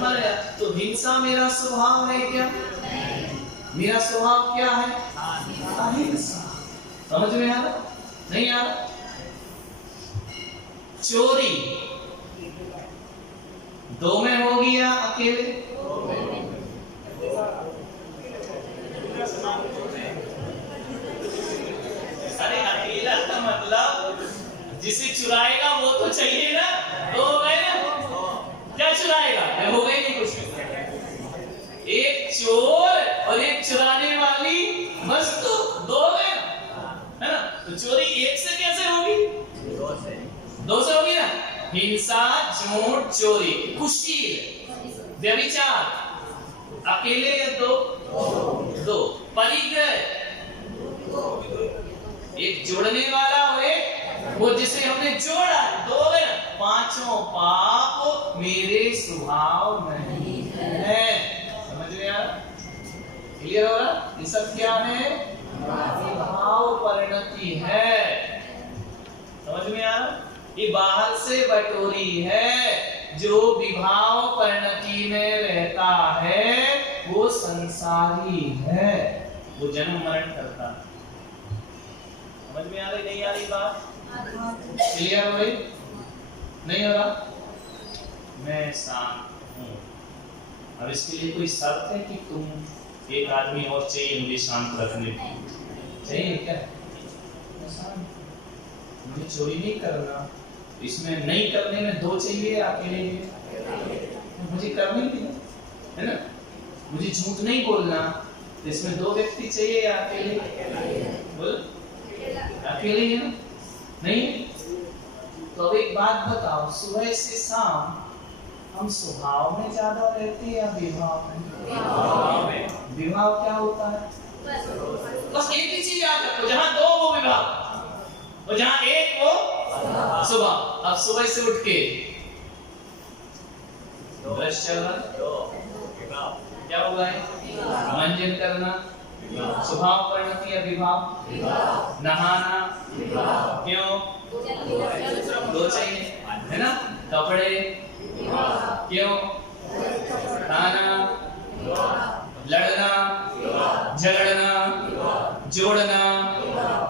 मर गया, तो हिंसा मेरा स्वभाव है क्या? मेरा स्वभाव क्या है? अहिंसा। समझ में आ रहा? नहीं आ रहा? चोरी दो में होगी या अकेले? जिसे चुराएगा वो तो चाहिए ना, तो हो गए ना। क्या चुराएगा? हो गए नहीं कुछ भी। एक चोर और एक चुराने वाली वस्तु, दो हो गए है ना। तो चोरी एक से कैसे होगी? दो से होगी ना। हिंसा, झूठ, चोरी, कुशील, व्यभिचार, अकेले या दो, परिग्रह, एक जोड़ने वाला हो, एक वो जिसे हमने जोड़ा, दो है। पांचों पाप मेरे स्वभाव नहीं है। समझ में आ रहा? क्लियर हो रहा? ये सब क्या है? विभाव परिणति है। समझ में आ रहा? ये बाहर से बटोरी है। जो विभाव परिणति में रहता है वो संसारी है, वो जन्म मरण करता है। समझ में आ रही नहीं आ रही बात? क्लियर हो गई? नहीं हो रहा? मैं शांत हूँ। अब इसके लिए कोई शर्त है कि तुम एक आदमी और चाहिए मुझे शांत रखने की? चाहिए क्या? मुझे चोरी नहीं करना, इसमें नहीं करने में दो चाहिए, अकेले मुझे करनी भी है ना। मुझे झूठ नहीं बोलना, इसमें दो व्यक्ति चाहिए या अकेले? बोल, अकेले है ना? नहीं? तो अब एक बात बताओ, सुबह से शाम हम स्वभाव में ज्यादा रहते हैं या विभाव में? विभाव क्या होता है? बस एक ही चीज याद रखो, जहां दो वो विभाव और जहां एक वो सुबह। अब सुबह से उठ के ब्रश चलना, क्या होगा? मंजन करना, स्वभाव परिणति या विभाव? नहाना, क्यों? दो चाहिए है ना। कपड़े, क्यों? खाना, लड़ना, झगड़ना, जोड़ना,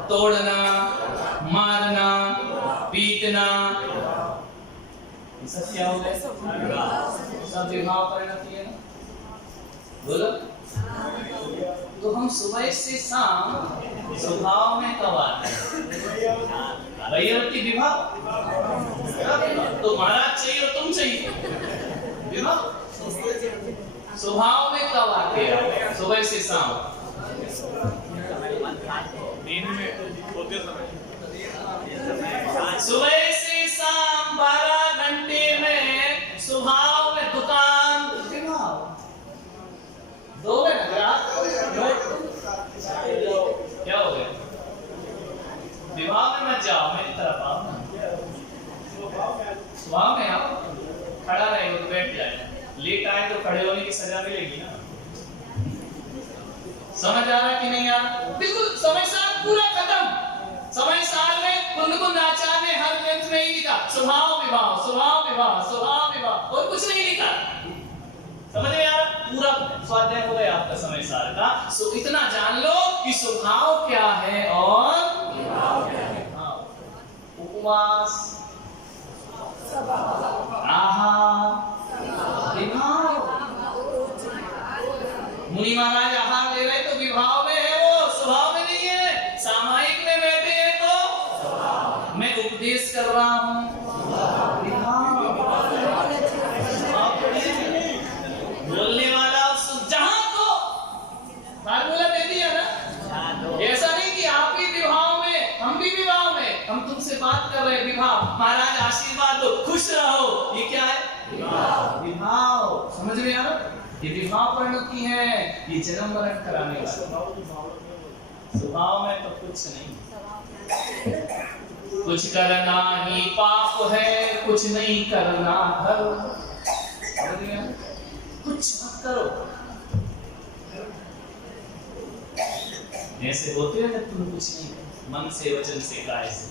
तोड़ना, मारना, पीटना, सब क्या हो गए? सब विभाव परिणति है। बोलो। तो हम सुबह से शाम स्वभाव में कब आते हैं? भैयावती विभाव। तो महाराज चाहिए और तुम चाहिए, विभाव। स्वभाव में कब आते हैं? सुबह से शाम। दिन में होते समय, सुबह से शाम 12 घंटे में स्वभाव में दुकान, विभाव। दो है ना ग्राहक, क्या हो गया? विभाव में मत जाओ, मेरी तरफ आओ। स्वभाव में आओ। खड़ा रहेगा तो बैठ जाए, लेट आए तो खड़े होने की सजा मिलेगी ना। समझ आ रहा कि नहीं आ रहा? बिल्कुल समय साल पूरा खत्म। समय साल में कुंद आचार्य ने हर ग्रंथ में ही लिखा स्वभाव विभाव, स्वभाव विभाव, स्वभाव विभाव, और कुछ नहीं लिखा। समझ में आ रहा? पूरा स्वाध्याय हो गया आपका समय साल का। सो इतना जान लो कि स्वभाव क्या है और विभाव क्या है। उपवास, आहार, विभाव। मुनि महाराज आहार ले रहे तो विभाव में है, वो स्वभाव में नहीं है। सामायिक में बैठे हैं तो मैं उपदेश कर रहा हूँ, बोलने वाला जहां तो फार्मूला दे दिया ना। ऐसा नहीं कि आप भी विभाव में हम भी विभाव में, हम तुमसे बात कर रहे हैं विभाव। महाराज आशीर्वाद दो, खुश रहो, ये क्या है? विभाव। समझ में आ रहा? ये विभाव परिणति है, ये जन्म मरण कराने वाला। स्वभाव में तो कुछ नहीं, कुछ करना ही पाप है, कुछ नहीं करना धर्म। कुछ मत करो, ऐसे होते हैं जब तुम कुछ नहीं मन से, वचन से, काय से।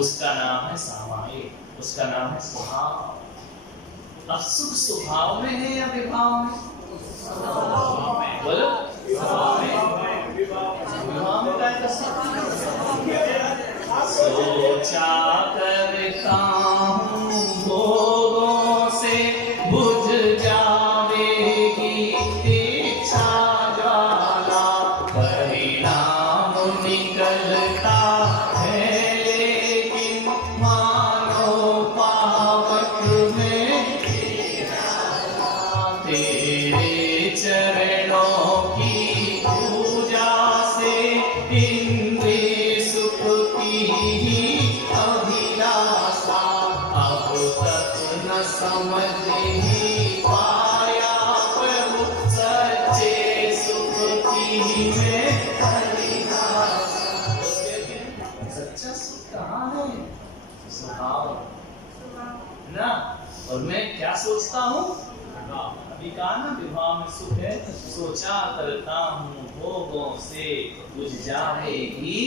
उसका नाम है सामायिक, उसका नाम है स्वभाव। अब सुख स्वभाव में है या विभाव में? बोलो। विभाव में क्या है? सोचा करता हूँ भोगों से बुझ जावेगी इच्छा ज्वाला, परिणाम निकलता है लेकिन समझी पाया प्रभु सच्चे सुख की मैं परिभाषा। सच्चा सुख कहाँ है? स्वभाव ना। और मैं क्या सोचता हूँ? अभी कहा ना विवाह में सुख है, सोचा करता हूँ भोगों से बुझ जाएगी,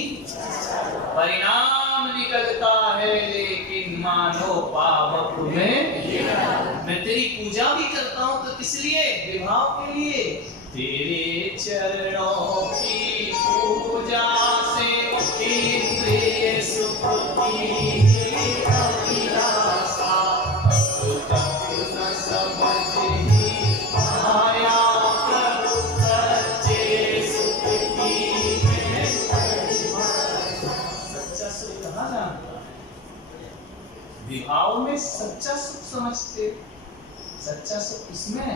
परिणाम निकलता है लेकिन मानो पावक में। मैं तेरी पूजा भी करता हूँ तो किस लिए? विवाह के लिए। तेरे चरणों की पूजा से इंद्रिय सुख की अभिलाषा न समझी पाया प्रभु सच्चे सुख की मैं परिभाषा। सच्चा सुख कहाँ जानता? विवाह में सच्चा सुख समझते। सच्चा सुख किसमें है?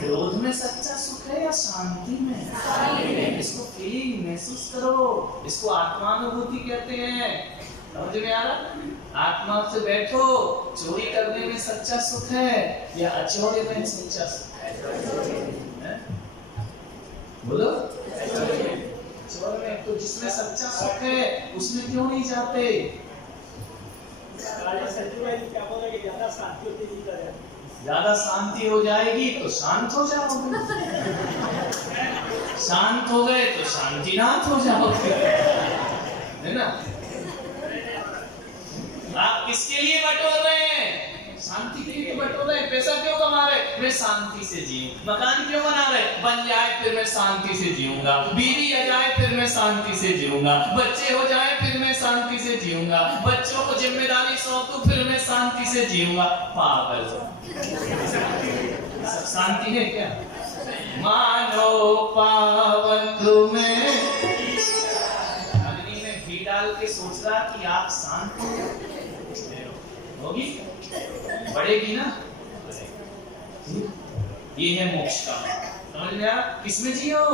क्रोध में सच्चा सुख है या शांति में? इसको फीलिंग महसूस करो, इसको आत्मानुभूति कहते हैं। समझ में आ रहा? आत्मा से बैठो, चोरी करने में सच्चा सुख है या अचौरे में सच्चा सुख है? बोलो। अचौरे में तो जिसमें सच्चा सुख है उसमें क्यों नहीं जाते? क्या बोलेंगे? ज्यादा शांति होती नहीं करे। ज्यादा शांति हो जाएगी तो शांत हो जाओगे, शांत हो गए तो शांतिनाथ हो जाओगे, है ना? आप किसके लिए बटोर रहे हैं? शांति के लिए बटोर रहे हैं। पैसा क्यों कमा रहे? मैं शांति से जीऊं। मकान क्यों बना रहे? बन जाए फिर मैं शांति से जीऊंगा, बीवी आ जाए फिर मैं शांति से जीऊंगा, बच्चे हो जाए फिर मैं शांति से जीऊंगा, बच्चों को जिम्मेदारी सौंपूं फिर मैं शांति से जीऊंगा। पागल। शांति है क्या? मानो पावक में अग्नि में घी डाल के सोच रहा कि आप शांत होगी, बढ़ेगी ना? ये है मोक्ष का। समझ में आया? किसमें जियो?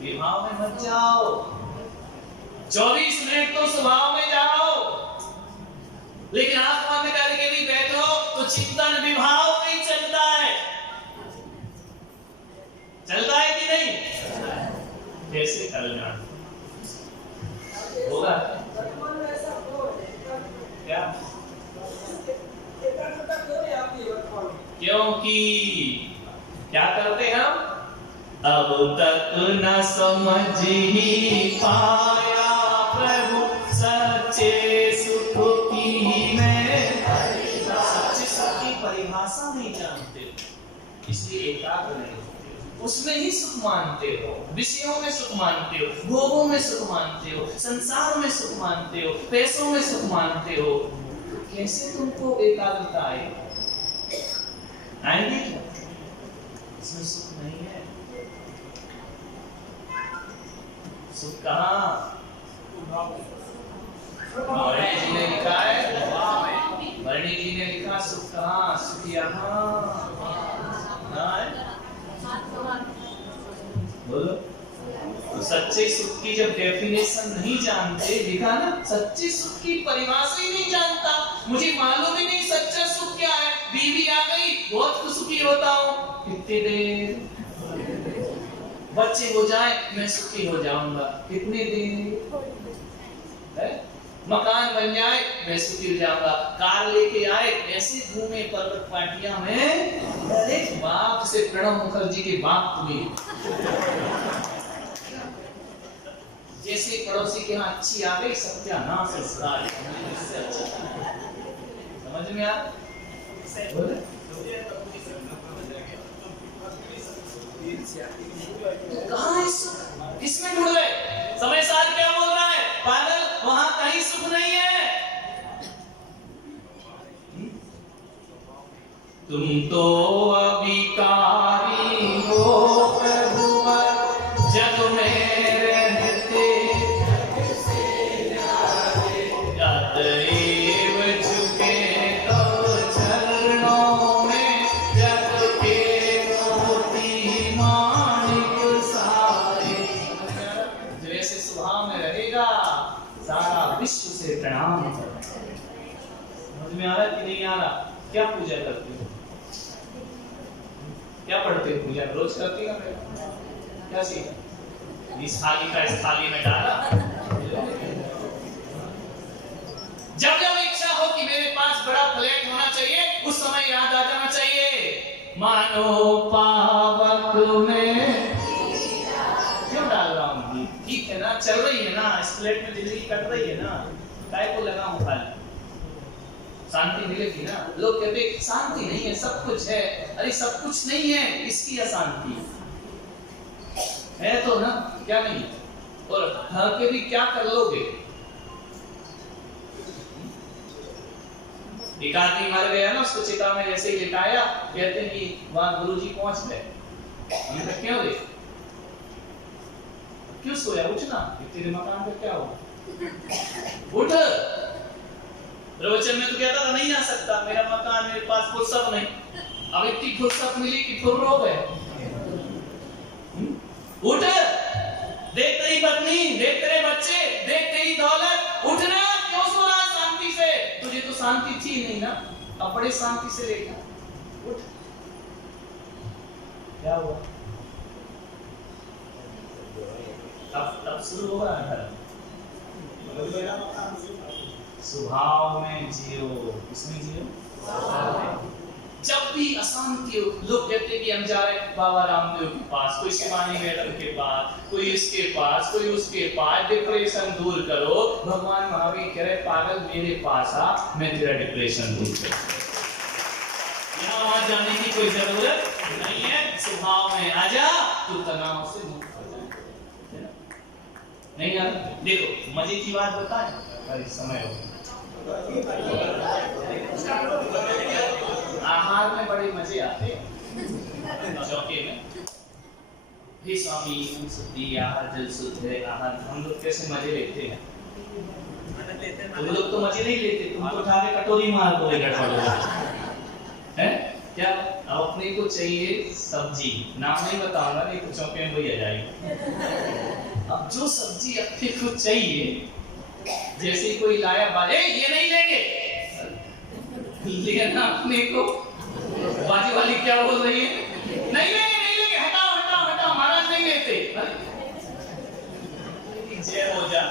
विभाव में मत जाओ। 24 मिनट तो स्वभाव में जाओ, लेकिन आंख बंद करके भी बैठो तो चिंतन विभाव नहीं चलता है। चलता है कि नहीं? कैसे करना होगा? क्या? क्योंकि क्या करते हम? अब तक न समझ ही पाया प्रभु सच्चे सुख की मैं। सच्चे सुख की परिभाषा नहीं जानते, इसलिए एकाग्र नहीं होते। उसमें ही सुख मानते हो, विषयों में सुख मानते हो, भोगों में सुख मानते हो, संसार में सुख मानते हो, पैसों में सुख मानते हो। कैसे तुमको एकाग्रता आएगी? आएगी क्या? इसमें सुख नहीं है। सुख कहाँ? वर्णी जी ने लिखा है, वर्णी जी ने लिखा सुख कहाँ? सुख यहाँ है। बोलो। तो सच्चे सुख की जब डेफिनेशन नहीं जानते, देखा ना, सच्चे सुख की परिभाषा ही नहीं जानता। मुझे मालूम ही नहीं सच्चा सुख क्या है। बीवी आ गई, बहुत सुखी होता हूँ, कितनी देर। बच्चे हो जाए मैं सुखी हो जाऊंगा, कितने देर। मकान बन जाए मैं सुखी हो जाऊंगा, कार लेके आए ऐसे घूमे पर्वत पाटिया में, अरे बाप से प्रणब मुखर्जी के बाप तुम्हें जैसे पड़ोसी के यहाँ अच्छी आ गई, सत्यानाश संस्कार। समझ में आ? कहाँ है सुख? किसमें ढूंढ गए? समय सार क्या बोल रहा है? पागल, वहां कहीं सुख नहीं है। तुम तो अविकारी हो प्रभुवर, जग में रहते अतएव झुके तो चरणों में, जग के मोती माणिक सारे। जो ऐसे स्वभाव में रहेगा, सारा विश्व से प्रणाम करेगा। समझ में आ रहा है कि नहीं आ रहा? क्या पूजा करते हो? क्या पढ़ते हो? पूजा रोज करती है? क्या सीखा? इस थाली का इस थाली में डाला। जब जब इच्छा हो कि मेरे पास बड़ा प्लेट होना चाहिए, उस समय याद आ जाना चाहिए मानो पावक में क्यों डाल रहा हूँ? ठीक है ना, चल रही है ना, इस प्लेट में जिंदगी कट रही है ना, काय को लगा हूँ खाली, शांति मिलेगी ना। लोग कहते शांति नहीं है, सब कुछ है। अरे सब कुछ नहीं है, इसकी अशांति है तो ना, क्या नहीं? और ढक के भी क्या कर लोगे? एक आदमी मर गया ना, उसको चिता में जैसे ही लिटाया, कहते हैं कि वहां गुरुजी पहुंच गए। हमने कहा क्यों रे? क्यों सोया? उठना, तेरे मकान पे क्या हुआ? उठ। प्रवचन में तो कहता था नहीं आ सकता, मेरा मकान, मेरे पास फुर्सत नहीं। अब इतनी फुर्सत मिली कि फुर्र हो गए। उठ, देख तेरी पत्नी, देख तेरे बच्चे, देख तेरी दौलत, उठना। क्यों सो रहा शांति से? तुझे तो शांति थी नहीं ना, अब बड़े शांति से लेटा। उठ। क्या हुआ? तब शुरू होगा धर्म। स्वभाव में जियो। किसमें जियो? जब भी अशांति हो, लोग कहते कि हम जा रहे हैं बाबा रामदेव के पास, कोई शिवानी मैडम के पास, कोई इसके पास, कोई उसके पास, डिप्रेशन दूर करो। भगवान महावीर कह रहे पागल मेरे पास आ, मैं तेरा डिप्रेशन दूर करूं। यहाँ वहां जाने की कोई जरूरत नहीं है, स्वभाव में आजा, तू तनाव से मुक्त हो जाए। नहीं यार, देखो मजे की बात बताएं, अरे समय हो। आहार में बड़े मजे आते हैं। चौके में हे स्वामी शुद्धि आहार, जल शुद्ध है आहार। हम लोग कैसे मजे लेते हैं? तुम लोग तो मजे नहीं लेते, तुम तो उठा के कटोरी मार दो है क्या? अब अपने को चाहिए सब्जी, नाम नहीं बताऊंगा, नहीं तो चौके में वही आ जाएगी। अब जो सब्जी अपने को चाहिए, जैसे कोई लाया बाजे, ये नहीं लेंगे, लेना अपने को। बाजी वाली क्या बोल रही है? नहीं लेंगे, नहीं लेंगे, हटाओ हटाओ हटाओ, महाराज नहीं लेते। जय हो जा।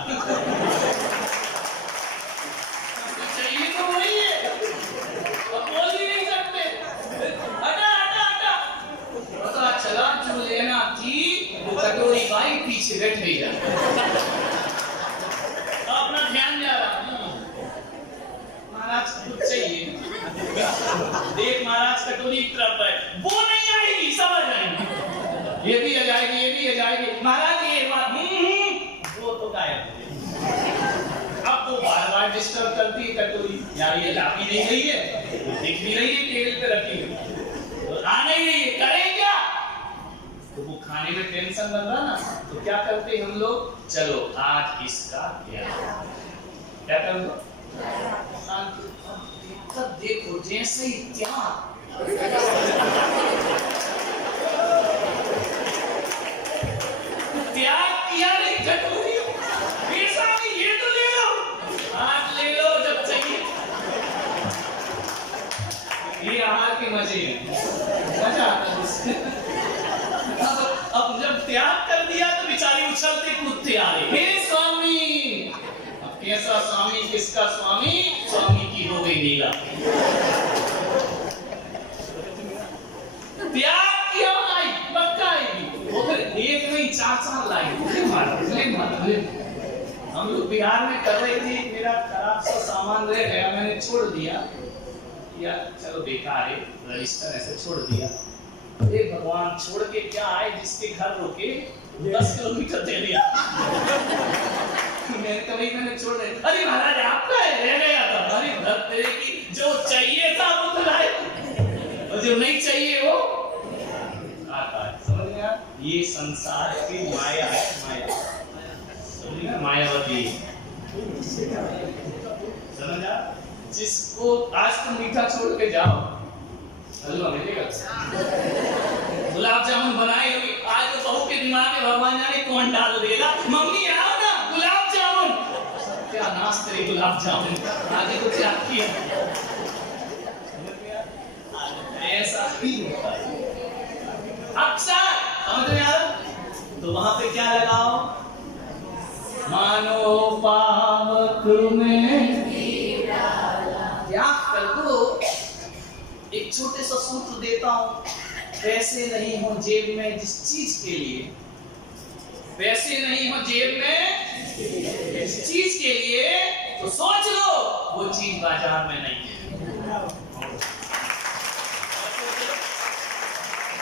चाहिए तो वही है, अब बोल ही नहीं सकते। हटा हटा हटा। पता चला जो लेना थी वो कटोरी भाई पीछे बैठ गई। अपना ध्यान जा रहा। महाराज कुछ चाहिए, देख महाराज कटोरी की तरफ है, वो नहीं आएगी, समझ आएगी। ये भी आ जाएगी, ये भी आ जाएगी। महाराज ये बात वो तो गायब। अब तो बार बार डिस्टर्ब करती है कटोरी, यार ये ला भी नहीं रही है, दिख भी रही है टेबल पे रखी हुई, तो आ नहीं रही है, करें क्या? तो वो खाने में टेंशन बन रहा ना, तो क्या करते हम लोग? चलो आज इसका क्या कर लो, देखो जैसे ही त्याग किया नहीं कटोरी, ये तो ले लो, आज ले लो जब चाहिए। ये आहार के मजे हैं, मजा आता है। अब जब त्याग कर दिया तो बेचारी उछलते कूदते आ रही, हे स्वामी। अब कैसा स्वामी, किसका स्वामी? स्वामी की हो गई नीला। त्याग किया लाई, पक्का आएगी। वो फिर एक नहीं 4 लाई। हम लोग बिहार में कर रहे थे, मेरा खराब सा सामान रह गया, मैंने छोड़ दिया, या चलो बेकार है, रजिस्टर ऐसे छोड़ दिया। हे भगवान, छोड़ के क्या आए, जिसके घर रुके 10 किलोमीटर दे दिया। मैंने छोड़ दिया। अरे महाराज आपका है, रह गया था। अरे भक्त तेरे की, जो चाहिए था वो तो लाए, और जो नहीं चाहिए वो आता है। समझ गया? ये संसार की माया है, माया। समझ मायावती। समझा? जिसको आज तुम मीठा छोड़ के जाओ, हलवा मिलेगा। गुलाब जामुन बनाए होगी, आज तो बहू के दिमाग में भगवान जाने कौन डाल देगा। मम्मी आओ ना, गुलाब जामुन। क्या नाश तेरे गुलाब जामुन, आगे तो क्या किया। ही होता है। अक्सर समझ में आ रहा? तो वहां पे क्या लगाओ? मानो पावक में क्या कर दो। एक छोटे सा सूत्र देता हूं, पैसे नहीं हो जेब में जिस चीज के लिए, पैसे नहीं हो जेब में जिस चीज के लिए, तो सोच लो वो चीज बाजार में नहीं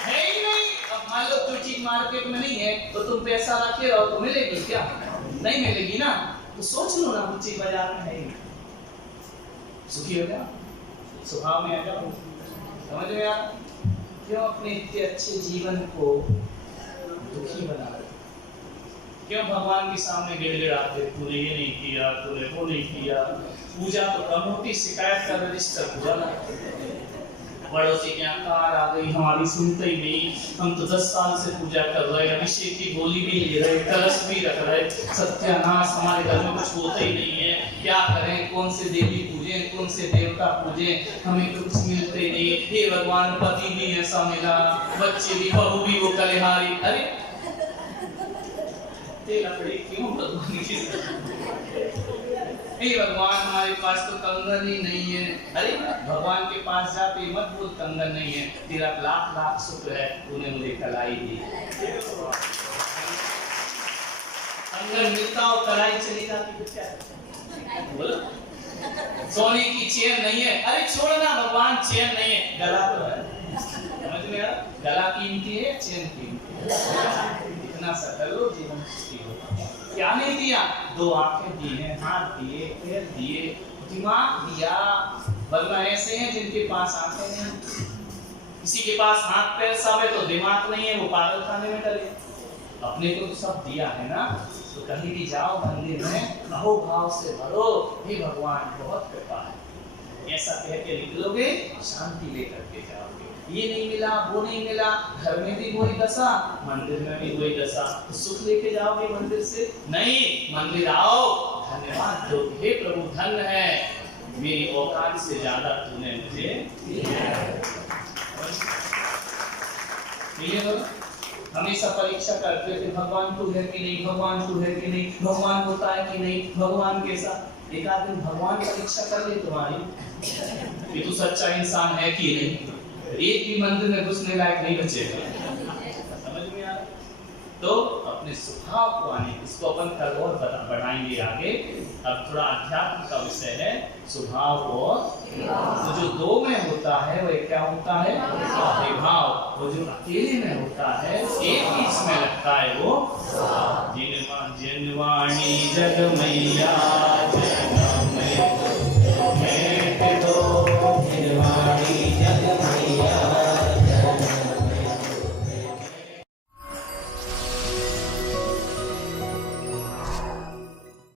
है ही नहीं। अब मान लो जो चीज मार्केट में नहीं है तो तुम पैसा रखे रहो तो मिलेगी क्या? नहीं मिलेगी ना। तो सोच लो ना वो चीज बाजार में है ही नहीं। सुखी हो जाओ, स्वभाव में आ जाओ। समझ में आ? क्यों अपने इतने अच्छे जीवन को दुखी बना रहे? क्यों भगवान के सामने गिड़गिड़ाते, तूने ये नहीं किया, तूने वो नहीं किया। पूजा तो कम होती, शिकायत का रजिस्टर पूरा ना। पड़ोसी के यहाँ कार आ गई, हमारी सुनते ही नहीं। हम तो 10 साल से पूजा कर रहे हैं, अभिषेक की गोली भी ले रहे, कलश भी रख रहे, सत्यानाश, हमारे घर में कुछ होता ही नहीं है। क्या करें? कौन से देवी पूजे, कौन से देवता पूजे, हमें कुछ मिलते नहीं। हे भगवान, पति भी ऐसा मिला, बच्चे भी, बहू भी वो कलिहारी। अरे लकड़ी क्यों भगवान की? हे भगवान, हमारे पास तो कंगन ही नहीं है। अरे भगवान के पास जाके मत बोल कंगन नहीं है, तेरा लाख लाख शुक्र है तूने मुझे कलाई दी। कंगन मिलता हो, कलाई चली जाती तो क्या? बोलो। सोने की चेन नहीं है, अरे छोड़ना भगवान, चेन नहीं है, गला तो है। समझ में आ रहा? गला कीमती है, चेन कीमती है। इतना सा कर लो, जीवन क्या नहीं दिया? 2 आंखें दी हैं, हाथ दिए, पैर दिए, दिमाग दिया। वरना ऐसे हैं जिनके पास आंखें नहीं, किसी के पास हाथ पैर सब है तो दिमाग नहीं है, वो पागल खाने में डले। अपने को तो सब दिया है ना। तो कहीं भी जाओ मंदिर में, कहो भाव से भरो, हे भगवान बहुत कृपा है, ऐसा कह के निकलोगे, शांति लेकर के जाओगे। ये नहीं मिला, वो नहीं मिला, घर में भी वही दशा, मंदिर में भी वही दशा, तो सुख लेके जाओगे मंदिर से? नहीं, मंदिर आओ, धन्यवाद दो, हे प्रभु धन्य है, मेरी औकात से ज्यादा तूने मुझे दिया। हमेशा परीक्षा करते थे, भगवान तू है कि नहीं, भगवान तू है कि नहीं, भगवान होता है कि नहीं, भगवान कैसा। एक आदमी भगवान परीक्षा कर ले तुम्हारी कि तू सच्चा इंसान है कि नहीं, एक भी मंदिर में घुसने लायक नहीं बचेगा। समझ में आ रहा? तो अपने स्वभाव को आने, इसको अपन कल और बढ़ाएंगे आगे। अब थोड़ा अध्यात्म का विषय है, स्वभाव और तो जो 2 में होता है वो क्या होता है? विभाव। वो जो अकेले में होता है, एक ही इसमें लगता है, वो जिनवाणी जग मैया